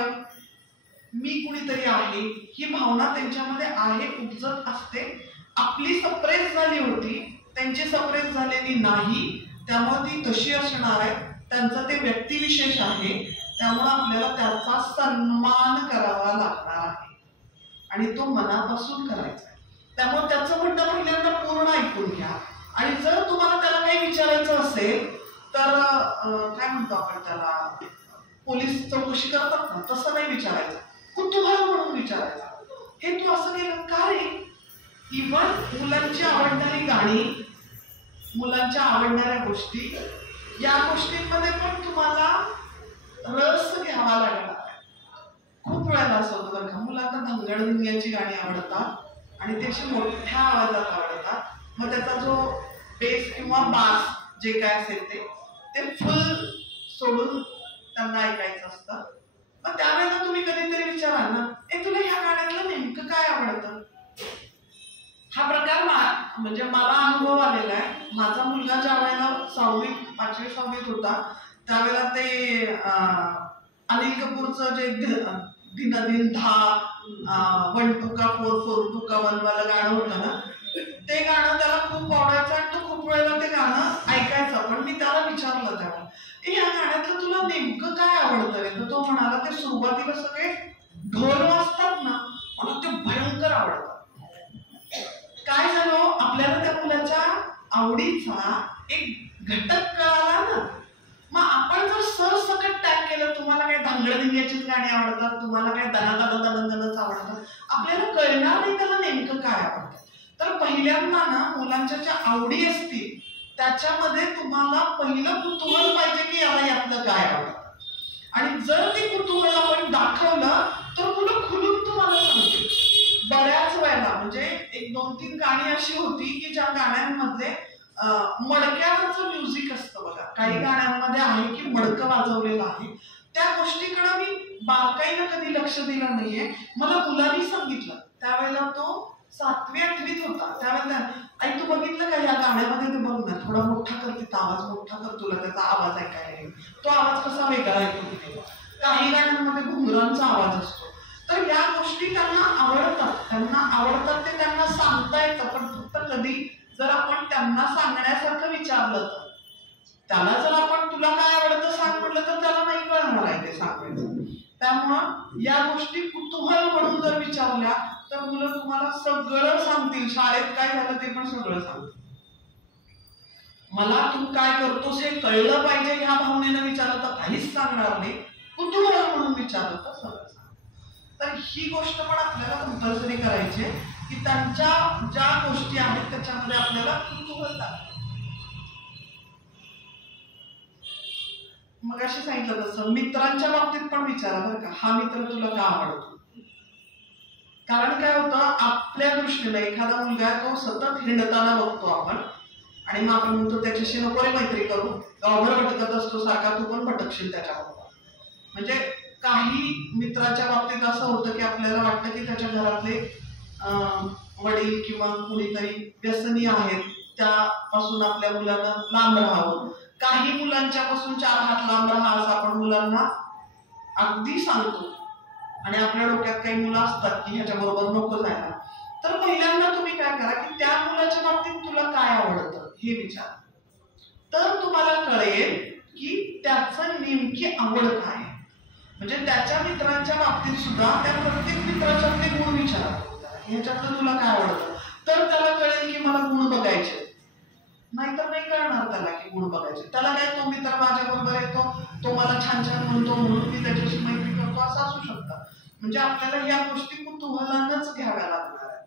मी कुणीतरी आहे ही भावना त्यांच्यामध्ये आहे, उपजत असते. आपली सप्रेस झाली होती, त्यांची सप्रेस झालेली नाही, त्यामुळे ती तशी असणार आहे. त्यांचा ते व्यक्तिविशेष आहे, त्यामुळे आपल्याला त्याचा सन्मान करावा लागणार आहे आणि तो मनापासून करायचा आहे. त्यामुळे त्याचं म्हणणं पहिल्यांदा पूर्ण ऐकून घ्या. आणि जर तुम्हाला त्याला काही विचारायचं असेल तर काय म्हणतो आपण त्याला, पोलीस चौकशी करतात ना, तसं नाही विचारायचं, कुतूहल म्हणून विचारायचं. हे तू असं केलं का रे? इव्हन मुलांची आवडणारी गाणी, मुलांच्या आवडणाऱ्या गोष्टी, या गोष्टींमध्ये पण तुम्हाला रस घ्यावा लागणार आहे. खूप वेळेला असं होतं बरं का, मुलांना धांगड-धिंग्याची गाणी आवडतात आणि ते अशी मोठ्या आवाजात आवडतात. मग त्याचा जो बेस किंवा बास जे काय असेल ते फुल सोडून त्यांना ऐकायचं असतं. मग त्यावेळेला तुम्ही कधीतरी विचारा ना, तुला ह्या गाण्यातलं नेमकं काय आवडतं? हा प्रकार म्हणजे मला अनुभव आलेला आहे. माझा मुलगा ज्या वेळेला 5वी-6वीत होता त्यावेळेला ते अनिल कपूरचं जे दिन दिन धा 1 2 का 4 4 2 का 1 वाला गाणं होतं ना, ते गाणं त्याला खूप आवडायचं आणि तो खूप वेळेला ते गाणं ऐकायचा. पण मी त्याला विचारलं त्यावेळेला, ह्या गाण्यातलं तुला नेमकं काय आवडतं रे? तर तो म्हणाला, ते सुरुवातीला सगळे ढोल वाजतात ना, मला ते भयंकर आवडतं. काय झालं, आपल्याला त्या मुलाच्या आवडीचा एक घटक कळाला ना. मग आपण जर सरसकट जर टॅग केलं तुम्हाला काय धांगडधिंग्याचीच गाणी आवडतात, तुम्हाला काय दनादनाच आवडतात, आपल्याला कळणार नाही त्याला नेमकं काय आवडतं. तर पहिल्यांदा ना मुलांच्या ज्या आवडी असतील त्याच्यामध्ये तुम्हाला पहिलं कुतूहल पाहिजे की याला यातलं काय आवडतं. आणि जर ते कुतूहल आपण दाखवलं तर मुलं खुलून तुम्हाला सांगतील. बऱ्याच वेळेला म्हणजे 1-2-3 गाणी अशी होती की ज्या गाण्यांमध्ये मडक्यावरचं म्युझिक असतं बघा. काही गाण्यांमध्ये आहे की मडकं वाजवलेलं आहे. त्या गोष्टीकडे मी बारकाईनं कधी लक्ष दिलं नाहीये. मला मुलांनी सांगितलं त्यावेळेला तो 7वी-8वीत होता. त्यावेळेला आई तू बघितलं का या गाण्यामध्ये ते बघ ना थोडा मोठा कर, तिथं आवाज मोठा कर, तुला त्याचा आवाज ऐकायला येईल. तो आवाज कसा वेगळा ऐकतो. काही गाण्यांमध्ये घुंगरांचा आवाज असतो. तर या गोष्टी त्यांना आवडतात ते त्यांना सांगता येतं. पण फक्त कधी जर आपण त्यांना सांगण्यासारखं विचारलं तर त्याला जर आपण तुला काय आवडतं सांग म्हटलं तर त्याला नाही कळणार आहे ते सांगायचं. त्यामुळं या गोष्टी कुतूहल म्हणून जर विचारल्या तर मुलं तुम्हाला सगळं सांगतील. शाळेत काय झालं ते पण सगळं सांगतील. मला तू काय करतोस हे कळलं पाहिजे ह्या भावनेनं विचारलं तर काहीच सांगणार नाही. कुतूहल म्हणून विचारलं तर सगळं सांग. तर ही गोष्ट पण आपल्याला कंपल्सरी करायची आहे की त्यांच्या ज्या गोष्टी आहेत त्याच्यामध्ये आपल्याला कुतूहल दाखवायचं. मग अशी सांगितलं तसं मित्रांच्या बाबतीत पण विचारा बरं का, हा मित्र तुला का आवडतो. कारण काय होतं आपल्या दृष्टीने एखादा मुलगा तो सतत हिंडताना बघतो आपण आणि मग आपण म्हणतो त्याच्याशी नको रे मैत्री करू, गावभर भटकत असतो सारखा, तू पण भटकशील त्याच्याबरोबर. म्हणजे काही मित्राच्या बाबतीत असं होतं की आपल्याला वाटतं की त्याच्या घरातले वडील किंवा कुणीतरी व्यसनी आहेत, त्यापासून आपल्या मुलांना लांब राहावं. काही मुलांच्या पासून 4 हात लांब राहा असं आपण मुलांना अगदी सांगतो. आणि आपल्या डोक्यात काही मुलं असतात की ह्याच्या बरोबर नको जायला. तर पहिल्यांदा तुम्ही काय करा की त्या मुलाच्या बाबतीत तुला काय आवडतं हे विचार. तर तुम्हाला कळेल की त्याचं नेमकी आवड काय. म्हणजे त्याच्या मित्रांच्या बाबतीत सुद्धा त्या प्रत्येक मित्राच्या ते गुण विचारा, ह्याच्यातलं तुला काय आवडतं. तर त्याला कळेल की मला गुण बघायचे. नाहीतर नाही कळणार त्याला की गुण बघायचे. त्याला काय तो मित्र माझ्या बरोबर येतो, तो मला छान छान म्हणतो म्हणून मी त्याच्याशी मैत्री करतो असं असू शकतं. म्हणजे आपल्याला या गोष्टी कुतूहलानच घ्याव्या लागणार आहे.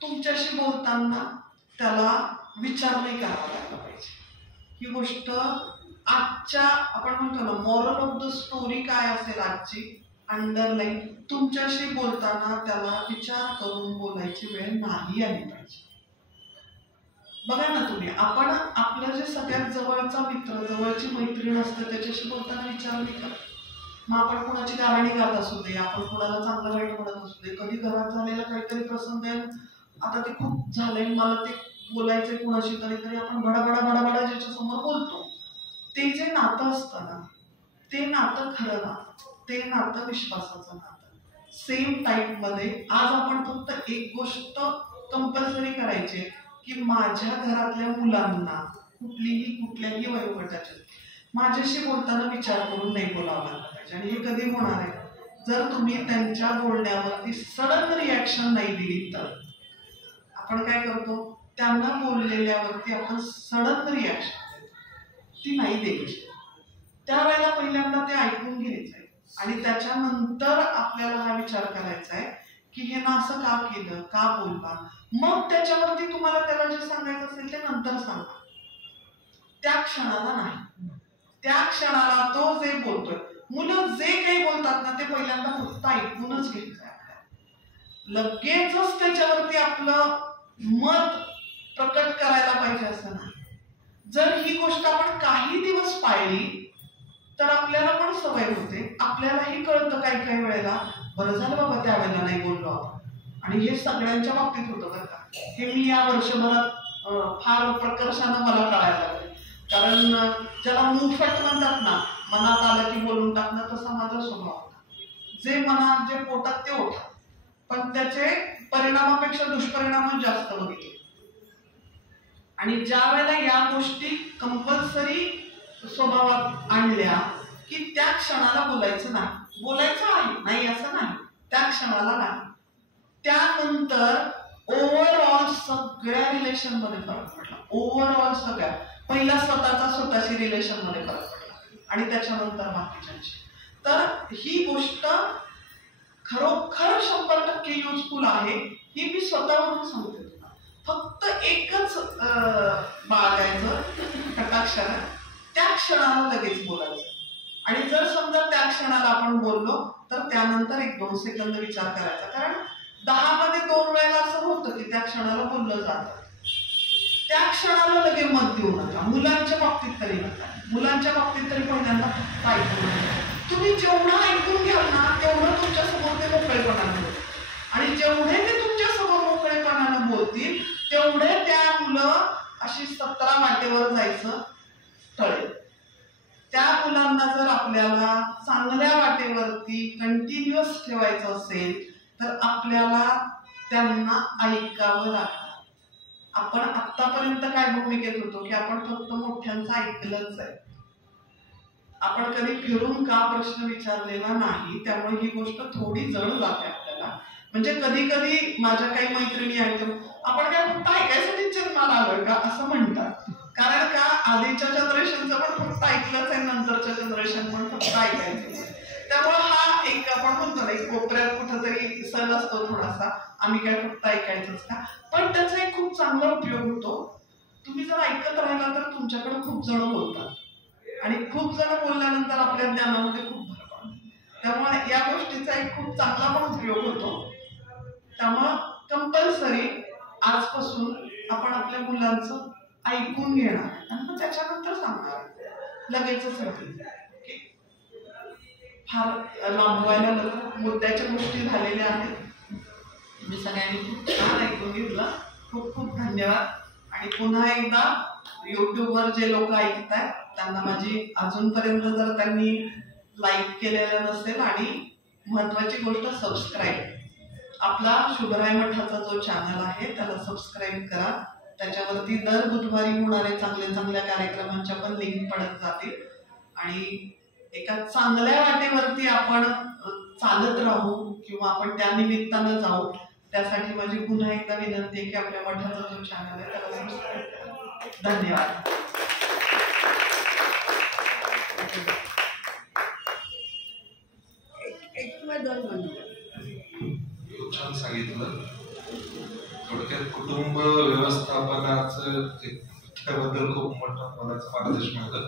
तुमच्याशी बोलताना त्याला विचार नाही करावा लागला पाहिजे. ही गोष्ट आजच्या आपण म्हणतो ना मॉरल ऑफ द स्टोरी काय असेल आजची अंडरलाईन, तुमच्याशी बोलताना त्याला विचार करून बोलायची वेळ नाही आली पाहिजे. बघा ना तुम्ही आपण आपलं जे सगळ्यात जवळचा मित्र जवळची मैत्रीण असते त्याच्याशी बोलताना विचार नाही करत. मग आपण कोणाची गाणी गात असू दे, आपण कोणाला चांगलं वाईट म्हणत असू दे, कधी घरात झालेला काहीतरी प्रसंग आहे आता ते खूप झालंय मला ते बोलायचंय कुणाशी तरी आपण बडाबडा ज्याच्या समोर बोलतो. ते जे नातं असतं ना ते नातं खरं नातं, ते नातं विश्वासाचं नातं. सेम टाईप मध्ये आज आपण फक्त एक गोष्ट कंपल्सरी करायची की माझ्या घरातल्या मुलांना कुठल्याही वयोगटाच्या माझ्याशी बोलताना विचार करून नाही बोलावं लागलं पाहिजे. आणि हे कधी होणार आहे जर तुम्ही त्यांच्या बोलण्यावरती सडन रिॲक्शन नाही दिली तर. आपण काय करतो त्यांना बोललेल्यावरती आपण सडन रिॲक्शन ती नाही द्यायची. त्यावेळेला पहिल्यांदा ते ऐकून घ्यायचंय आणि त्याच्यानंतर आपल्याला हा विचार करायचा आहे की हे ना असं का केलं, का बोलला. मग त्याच्यावरती तुम्हाला त्याला जे सांगायचं असेल ते नंतर सांगा, त्या क्षणाला नाही. त्या क्षणाला तो जे बोलतोय, मुलं जे काही बोलतात ना ते पहिल्यांदा फक्त ऐकूनच घ्यायचंय आपल्याला. लगेचच त्याच्यावरती आपलं मत प्रकट करायला पाहिजे असं नाही. जर ही गोष्ट आपण काही दिवस पाळली तर आपल्याला पण सवय होते. आपल्यालाही कळतं काही वेळेला बरं झालं बाबा त्यावेळेला नाही बोललो आपण. आणि हे सगळ्यांच्या बाबतीत होतं बरं का. हे मी या वर्षभरात फार प्रकर्षानं मला कळायला लागले. कारण ज्याला मुफट म्हणतात ना, मनात आलं की बोलून टाकणं, तसा माझा स्वभाव होता. जे मनात जे पोटात ते ओठात, पण त्याचे परिणामापेक्षा दुष्परिणामच जास्त बघितले. आणि ज्या वेळेला या गोष्टी कंपल्सरी स्वभावात आणल्या की त्या क्षणाला बोलायचं नाही. बोलायचं आहे नाही असं नाही, त्या क्षणाला नाही. त्यानंतर ओव्हरऑल सगळ्या रिलेशन मध्ये फरक पडला. ओव्हरऑल सगळ्या पहिला स्वतःशी रिलेशन मध्ये फरक पडला आणि त्याच्यानंतर बाकीच्यांशी. तर ही गोष्ट खरोखर 100% युजफुल आहे, ही मी स्वतःवरून सांगते तुला. फक्त एकच बाळगायचं कटाक्षानं, त्या क्षणाला लगेच बोलायचं. आणि जर समजा त्या क्षणाला आपण बोललो तर त्यानंतर 1-2 सेकंद विचार करायचा, कारण 10 मध्ये 2 वेळेला असं होतं की त्या क्षणाला बोललं जातं. त्या क्षणाला लगेच मत देऊ नका. मुलांच्या बाबतीत तरी नका. मुलांच्या बाबतीत तरी पहिल्यांदा फक्त ऐकून नका. तुम्ही जेवढं ऐकून घ्याल ना तेवढं तुमच्या समोर ते मोकळेपणानं बोलतील, आणि जेवढे ते तुमच्या समोर मोकळेपणानं बोलतील तेवढे त्या मुलं अशी 17 वाटेवर जायचं टळेल. त्या मुलांना जर आपल्याला चांगल्या वाटेवरती कंटिन्युअस ठेवायचं असेल तर आपल्याला त्यांना ऐकावं लागतं. आपण आतापर्यंत काय भूमिकेत होतो की आपण फक्त मोठ्यांचं ऐकलंच आहे. आपण कधी फिरून का प्रश्न विचारलेला नाही, त्यामुळे ही गोष्ट थोडी जड जाते आपल्याला. म्हणजे कधी कधी माझ्या काही मैत्रिणी ऐकतो, आपण काय फक्त ऐकायसाठी जन्माला आलोय का असं म्हणतात. कारण का आधीच्या जनरेशनचं पण फक्त ऐकलंच आहे, नंतरच्या जनरेशन पण फक्त ऐकायचं. त्यामुळे हा एक आपण म्हणतो ना, एक कोपऱ्यात कुठंतरी सल असतो थोडासा, आम्ही काय फक्त ऐकायचंच का. पण त्याचा एक खूप चांगला उपयोग होतो. तुम्ही जर ऐकत राहिला तर तुमच्याकडे खूप जण बोलतात, आणि खूप जण बोलल्यानंतर आपल्या ज्ञानामध्ये खूप भर पडतो. त्यामुळे या गोष्टीचा एक खूप चांगला पण उपयोग होतो. त्यामुळं कंपल्सरी आजपासून आपण आपल्या मुलांचं ऐकून घेणार आणि मग त्याच्यानंतर सांगणार, लगेचच राहील. फार लांबवायला नको, मुद्द्याच्या गोष्टी झालेल्या आहेत. मी सगळ्यांनी खूप छान ऐकून घेतलं. खूप खूप धन्यवाद. आणि पुन्हा एकदा युट्यूबवर जे लोक ऐकतायत त्यांना माझी, अजूनपर्यंत जर त्यांनी लाईक केलेलं नसेल, आणि महत्वाची गोष्ट सबस्क्राईब, आपला शुभराय मठाचा जो चॅनल आहे त्याला सबस्क्राईब करा. त्याच्यावरती दर बुधवारी होणारे चांगल्या कार्यक्रमांच्या पण लिंक पडत जातील, आणि एका चांगल्या वाटेवरती आपण चालत राहू किंवा आपण त्या निमित्तानं जाऊ. त्यासाठी माझी पुन्हा एकदा विनंती आहे की आपल्या मठाचा जो चॅनल आहे त्याला सबस्क्राईब करा. धन्यवाद. एक किंवा 2 मिनिटं. खूप छान सांगितलं. थोडक्यात कुटुंब व्यवस्थापनाचं त्याबद्दल खूप मोठं मनाचं मार्गदर्शन मिळतं.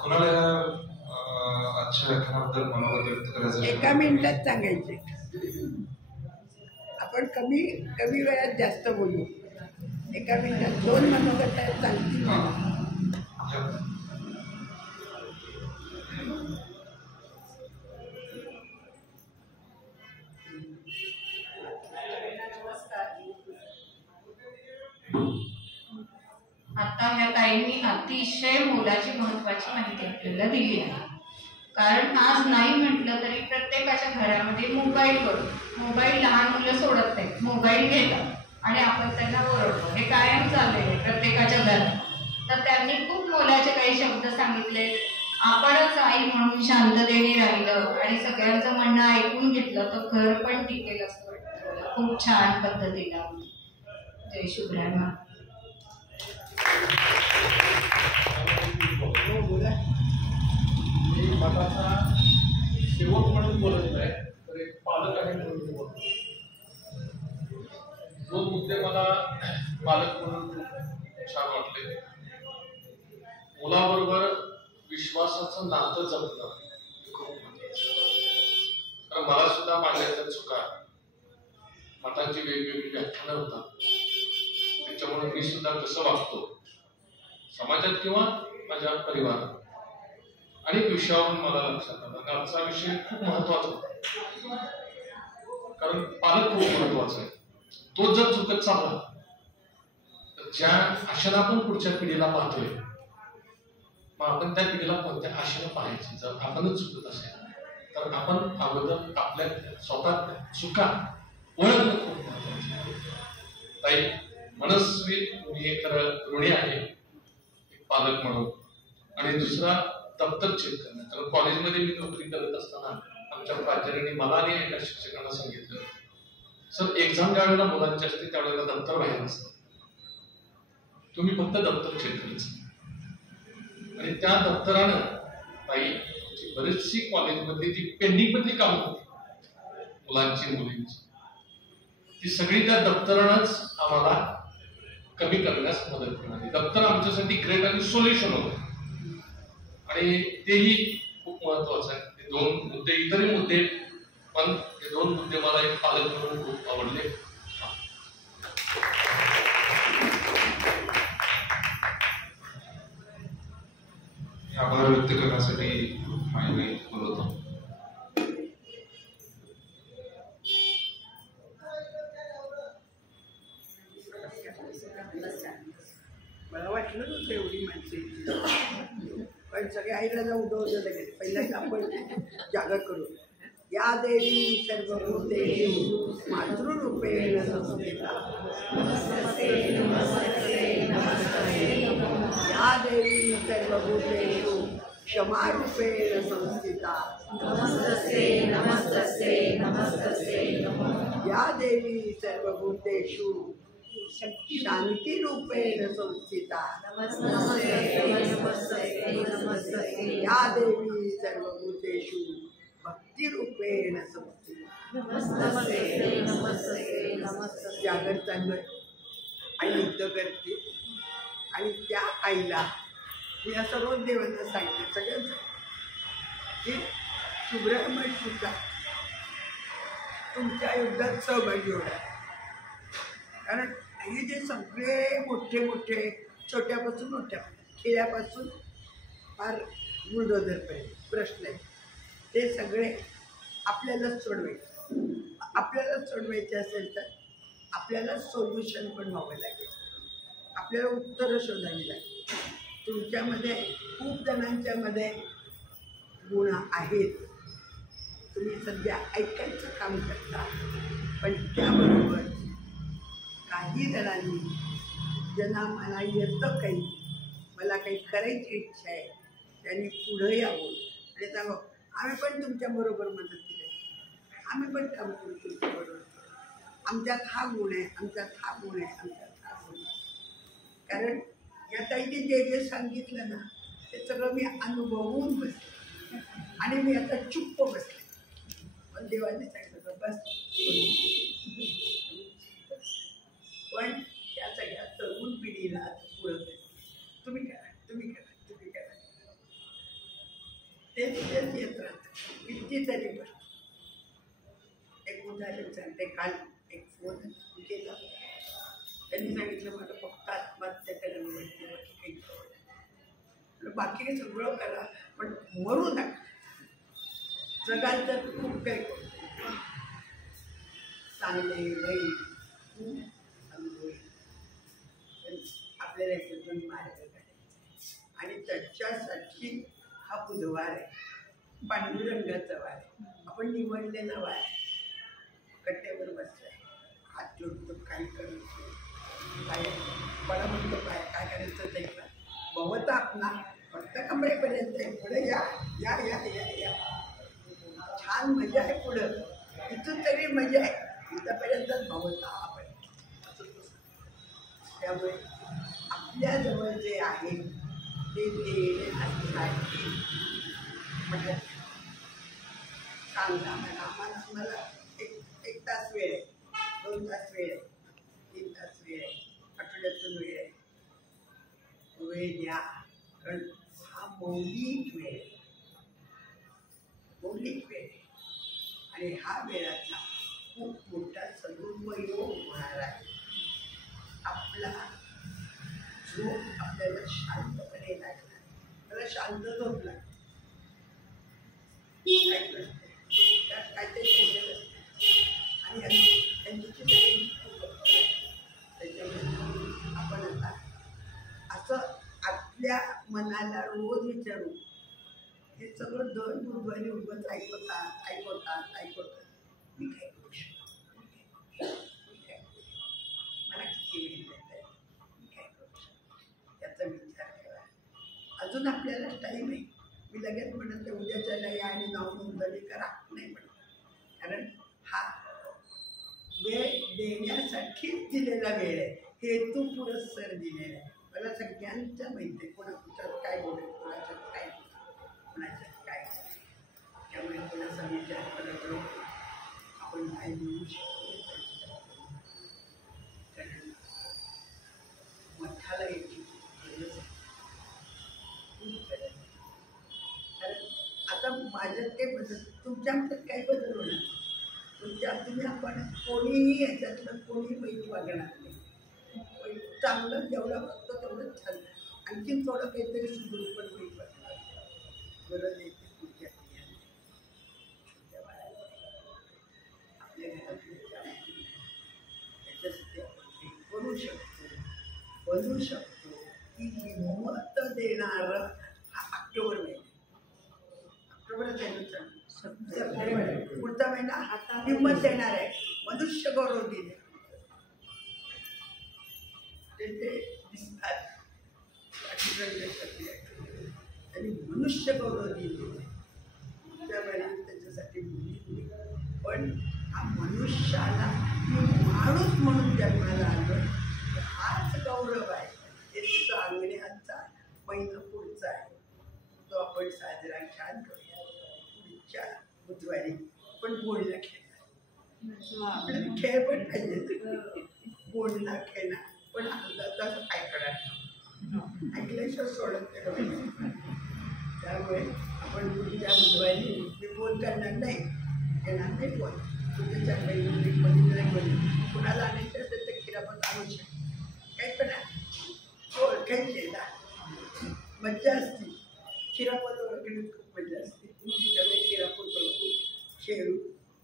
कोणाला आजच्या व्याख्यानाबद्दल मनोगत व्यक्त करायचं? 1 मिनिटात सांगायचे. आपण कमी वेळात जास्त बोलू. 1 मिनिटात 2 मनोगत सांगतील. आता ह्या ताईंनी अतिशय मोलाची महत्वाची माहिती आपल्याला दिली आहे. कारण आज नाही म्हटलं तरी प्रत्येकाच्या घरामध्ये मोबाईल लहान मुलं सोडत नाहीत, मोबाईल घेतात आणि आपण त्यांना ओरडतो. हे कायम चाललेलं आहे प्रत्येकाच्या घरात. तर त्यांनी खूप मोलाचे काही शब्द सांगितले. आपणच आई म्हणून शांततेने राहिलं आणि सगळ्यांचं म्हणणं ऐकून घेतलं तर घर पण टिकेल असं वाटतं. खूप छान पद्धतीला. जय शुभराय. मी मठाचा सेवक म्हणून बोलत नाही, तर एक पालक आहे म्हणून बोलतो. दोन मुद्दे मला पालक म्हणून छान वाटले. मुलाबरोबर विश्वासाचं नातं जपणं खूप महत्वाचं. कारण मला सुद्धा माझ्या याच्यात चुका, मतांची वेगवेगळी व्याख्यानं होतात. त्याच्यामुळे मी सुद्धा कसं वागतो समाजात किंवा माझ्या परिवारात, अनेक विषयावरून मला लक्षात आलं. आणि आजचा विषय खूप महत्वाचा होता, कारण पालक खूप महत्वाचा आहे. तो जर चुकत चालला तर ज्या आशेला आपण पुढच्या पिढीला पाहतोय, मग आपण त्या पिढीला कोणत्या आशेला पाहायची. जर आपणच चुकत असेल तर आपण अगोदर आपल्या स्वतः चुका ओळखणं खूप महत्वाचं आहे. ताई मनस्वी मी एक ऋणी आहे पालक म्हणून, आणि दुसरा दप्तर चेक करणं. कारण कॉलेजमध्ये मी नोकरी करत असताना आमच्या प्राचार्यांनी मला आणि एका शिक्षकांना सांगितलं, सर एक्झाम ज्या वेळेला मुलांची असते त्यावेळेला दप्तर बाहेर असतं, तुम्ही फक्त दप्तर चेक करायचं आणि त्या दप्तरानं ताई बरीचशी कॉलेजमधली जी पेंडिंग मधली कामं होती मुलांची मुलींची ती सगळी त्या दप्तरानंच आम्हाला कमी करण्यास मदत मिळाली. दप्तर आमच्यासाठी ग्रेट आणि सोल्युशन होतं आणि तेही खूप महत्वाचं आहे. हे दोन मुद्दे, इतरही मुद्दे, पण हे दोन मुद्दे मला एक पालक म्हणून खूप आवडले. आभार व्यक्त करण्यासाठी माहिती बोलवतो. मला वाटलं नव्हतं एवढी माणसं येतील. पण सगळे आईला जाऊ उडवलं लगेच. पहिल्यांदा आपण जागा करू. या देवी सर्वभूतेषु मातृरूपेण संस्थिता. या देवी सर्वभूतेषु क्षमारूपेण संस्थिता. या देवी सर्वभूतेषु शांतिरूपेण संस्थिता. या देवी सर्वभूतेषु भक्तिरूपेण संस्थिता. जागर चालू आहे आणि युद्ध करते आणि त्या आईला मी असं रोज देवांना सांगते सगळ्यांचं की सुब्रह्मण्य सुद्धा तुमच्या युद्धात सहभागी होणार. कारण हे जे सगळे मोठे मोठे छोट्यापासून मोठ्या खेड्यापासून फार बुलडोझरपर्यंत प्रश्न आहेत ते सगळे आपल्यालाच सोडवायचे. आपल्यालाच सोडवायचे असेल तर आपल्याला सोल्युशन पण व्हावं लागेल. आपल्याला उत्तरं शोधावी लागेल. तुमच्यामध्ये खूप जणांच्यामध्ये गुण आहेत. तुम्ही सध्या ऐकायचं काम करता पण त्याबरोबर काही जणांनी ज्यांना मला येतं काही, मला काही करायची इच्छा आहे, त्यांनी पुढं यावं आणि सांगा आम्ही पण तुमच्याबरोबर मदत केली, आम्ही पण काम करू तुमच्याबरोबर. आमच्यात हा गुण आहे, आमच्यात हा गुण आहे, आमच्यात हा गुण आहे. कारण या ताईने जे जे सांगितलं ना ते सगळं मी अनुभवून बसले आणि मी आता चुप्प बसले. पण देवाने सांगितलं बस. पण त्या सगळ्या तरुण पिढीला पुढं तुम्ही करा, तुम्ही करा, तुम्ही करा. तेच तेच येत राहतं कितीतरी गोष्ट. एक उदाहरण सांगते. काल एक फोन केला, त्यांनी सांगितलं मला फक्त आत्महत्या करायला काही बाकी सगळं करा पण मरू नका. जगाल तर खूप काही चांगले वाईट आपल्याला याच्यातून मार्ग काढायचा आणि त्याच्यासाठी हा बुधवार आहे, पांडुरंगाचा वार आहे. आपण निवडलेला वार आहे. कट्ट्यावर बसलाय, हात जोडतो, काही करतो, काय मला म्हणतो काय काय करायचं ते का भवता आपला फक्त कमरेपर्यंत आहे. पुढे या या या या या छान मजा आहे. पुढं इथून तरी मजा आहे, इथंपर्यंतच भवता आपण. त्यामुळे आपल्याजवळ जे आहे ते देण्यासाठी म्हणजे सांगा मला एक तास वेळ आहे, 2 तास वेळ आहे, 3 तास वेळ आहे, आठवड्यातून वेळ आहे. वेळ द्या. कारण हा मौलिक वेळ आहे, मौलिक वेळ आहे आणि हा वेळाचा खूप मोठा सदुपयोग होणार आहे. आपला झोप आपल्याला शांतपणे लागणार, त्याला शांत झोप लागते. काय नसते त्यात काहीतरी केलेलं असते आणि त्याच्यामुळे आपण आता असं आपल्या मनाला रोज विचारू हे सगळं दर बुधवारी उगत ऐकवतात. मी काय करू शकतो, मला किती वेळ देत आहे, मी काय करू शकतो याचा विचार करा. अजून आपल्याला टाईम आहे. मी लगेच म्हणत उद्याच्याला या आणि नाव नोंदणी करा नाही म्हणत. कारण हा वेळ देण्यासाठीच दिलेला वेळ आहे, हेतू पुरस्सर दिलेला आहे. मला सगळ्यांचं माहिती आहे कोणाच्यात काय बोलेल, कोणाच्यात काय कोणाच्यात काय. त्यामुळे कोणाचा विचार करत राहू आपण काय बोलू शकतो. कारण मठाला याची गरज आहे. कारण आता माझ्यात काही बदल, तुमच्या आमच्यात काही बदल होणार. तुम्ही आपण कोणीही याच्यातलं कोणी वाईट वागणार नाही. चांगलं जेवढं वागतं तेवढं छान. आणखीन थोडं काहीतरी सुधरू पण वाईट वागणार गरज येते पुढच्या छोट्या बाळाला आपल्या घरातले त्याच्यासाठी आपण काही करू शकतो, बनवू शकतो. की हिंमत देणारं हा ऑक्टोबर महिना. ऑक्टोबरच आहे ना, सप्टेंबर पुढचा महिना हा हिंमत देणार आहे. मनुष्य गौरव दिन ते दिसतात आणि मनुष्य गौरव दिन त्यावेळेला त्याच्यासाठी मुली. पण हा मनुष्याला माणूस म्हणून जन्माला आलं हाच गौरव आहे. हे सांगण्याचा महिना पुढचा आहे, तो आपण साजरा छान करूया. पुढच्या बुधवारी पण बोलला खेळणार. आपल्याला खेळ पण पाहिजे, बोलला खेळणार. पण अर्धा तास ऐकणार, ऐकल्याशिवाय सोडत नाही. त्यामुळे आपण पुढच्या बुधवारी मी फोन करणार नाही, येणार नाही फोन. तुझ्या मध्ये नाही बोल. कुणाला आणायचं असेल तर खिरापत आणू शकतो. काही पण ओळखायचे ना, मज्जा असते. खिरापत ओळखण्यात खूप मजा असते. त्यामुळे खिरापत ओळखू, खेळू,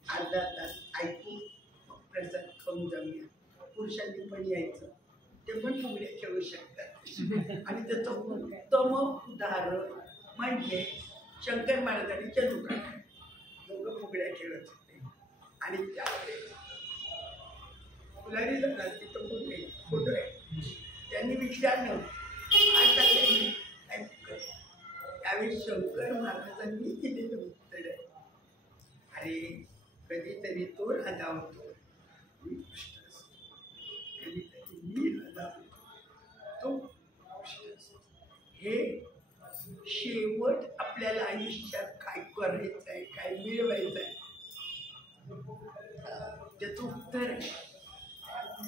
अर्धा तास ऐकू, प्रसाद खाऊन जाऊया. पुरुषांनी पण यायचं, ते पण फुगड्या खेळू शकतात. आणि त्याचं उत्तम उदाहरण म्हणजे शंकर महाराजांच्या दुकानात दोघं फुगड्या खेळत होते. आणि त्यावेळेस फुलारी जाणार तिथं फोटो आहे. त्यांनी विचारलं आता त्यांनी काय फुगड. त्यावेळी शंकर महाराजांनी दिलेलं उत्तर आहे, अरे कधीतरी तो राजा होतो, मी कृष्ण असतो. कधीतरी मी राजा होतो, तो कृष्ण असतो. हे शेवट आपल्याला आयुष्यात काय करायचं आहे, काय मिळवायचं आहे त्याचं उत्तर आहे.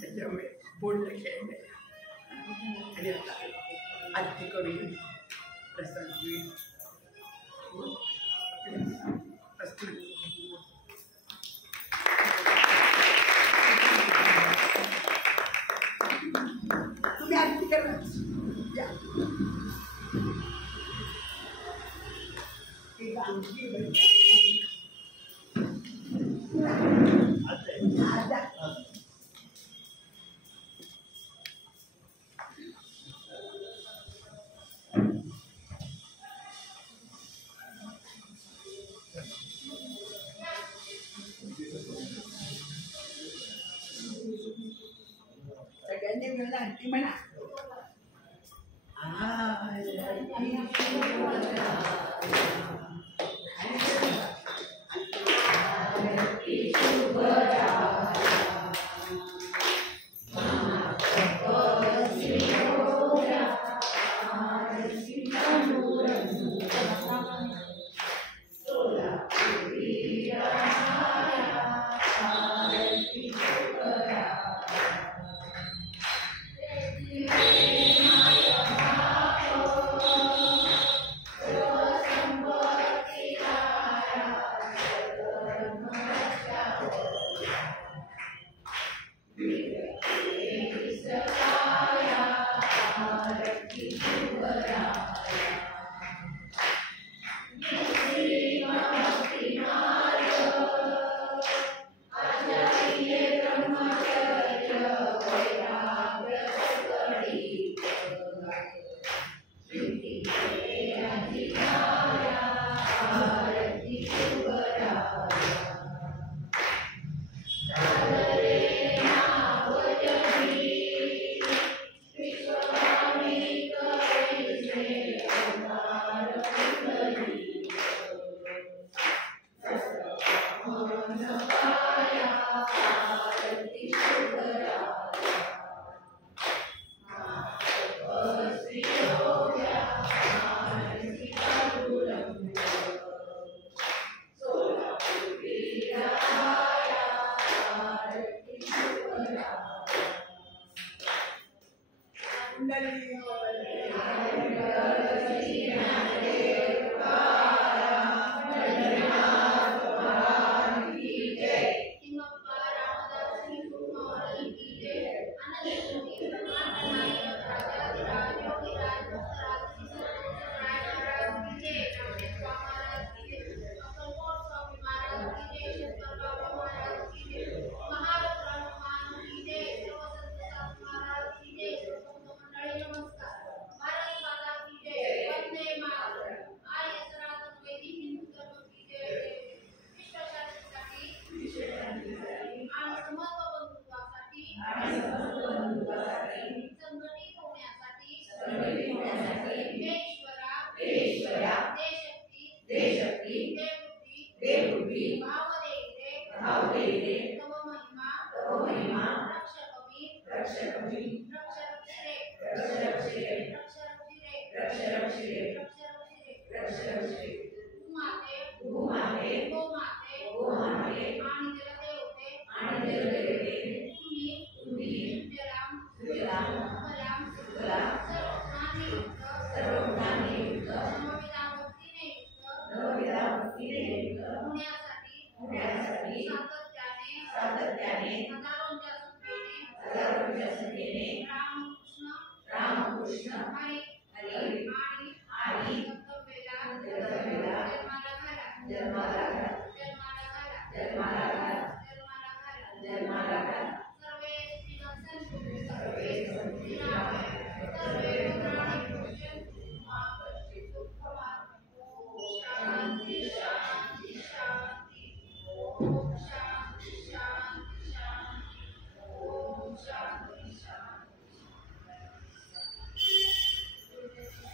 त्याच्यामुळे बोलणं खेळणं आहे. आणि आता आरती करून प्रसाद घेऊन तुम्ही आरती करा. सगळ्यांनी मिळून आरती म्हणा. तव महिमा रक्षकमी रक्षरक्षिरे भूमाते गोमाते आणि देवते तुम्ही जलाम सर्व गुणांनी युक्त नवविधा भक्तीने युक्त होण्यासाठी सातत्याने हजारोंच्या संख्येने रामकृष्ण हरी आणि कर्तव्याला जन्माला घाला सर्वे शांती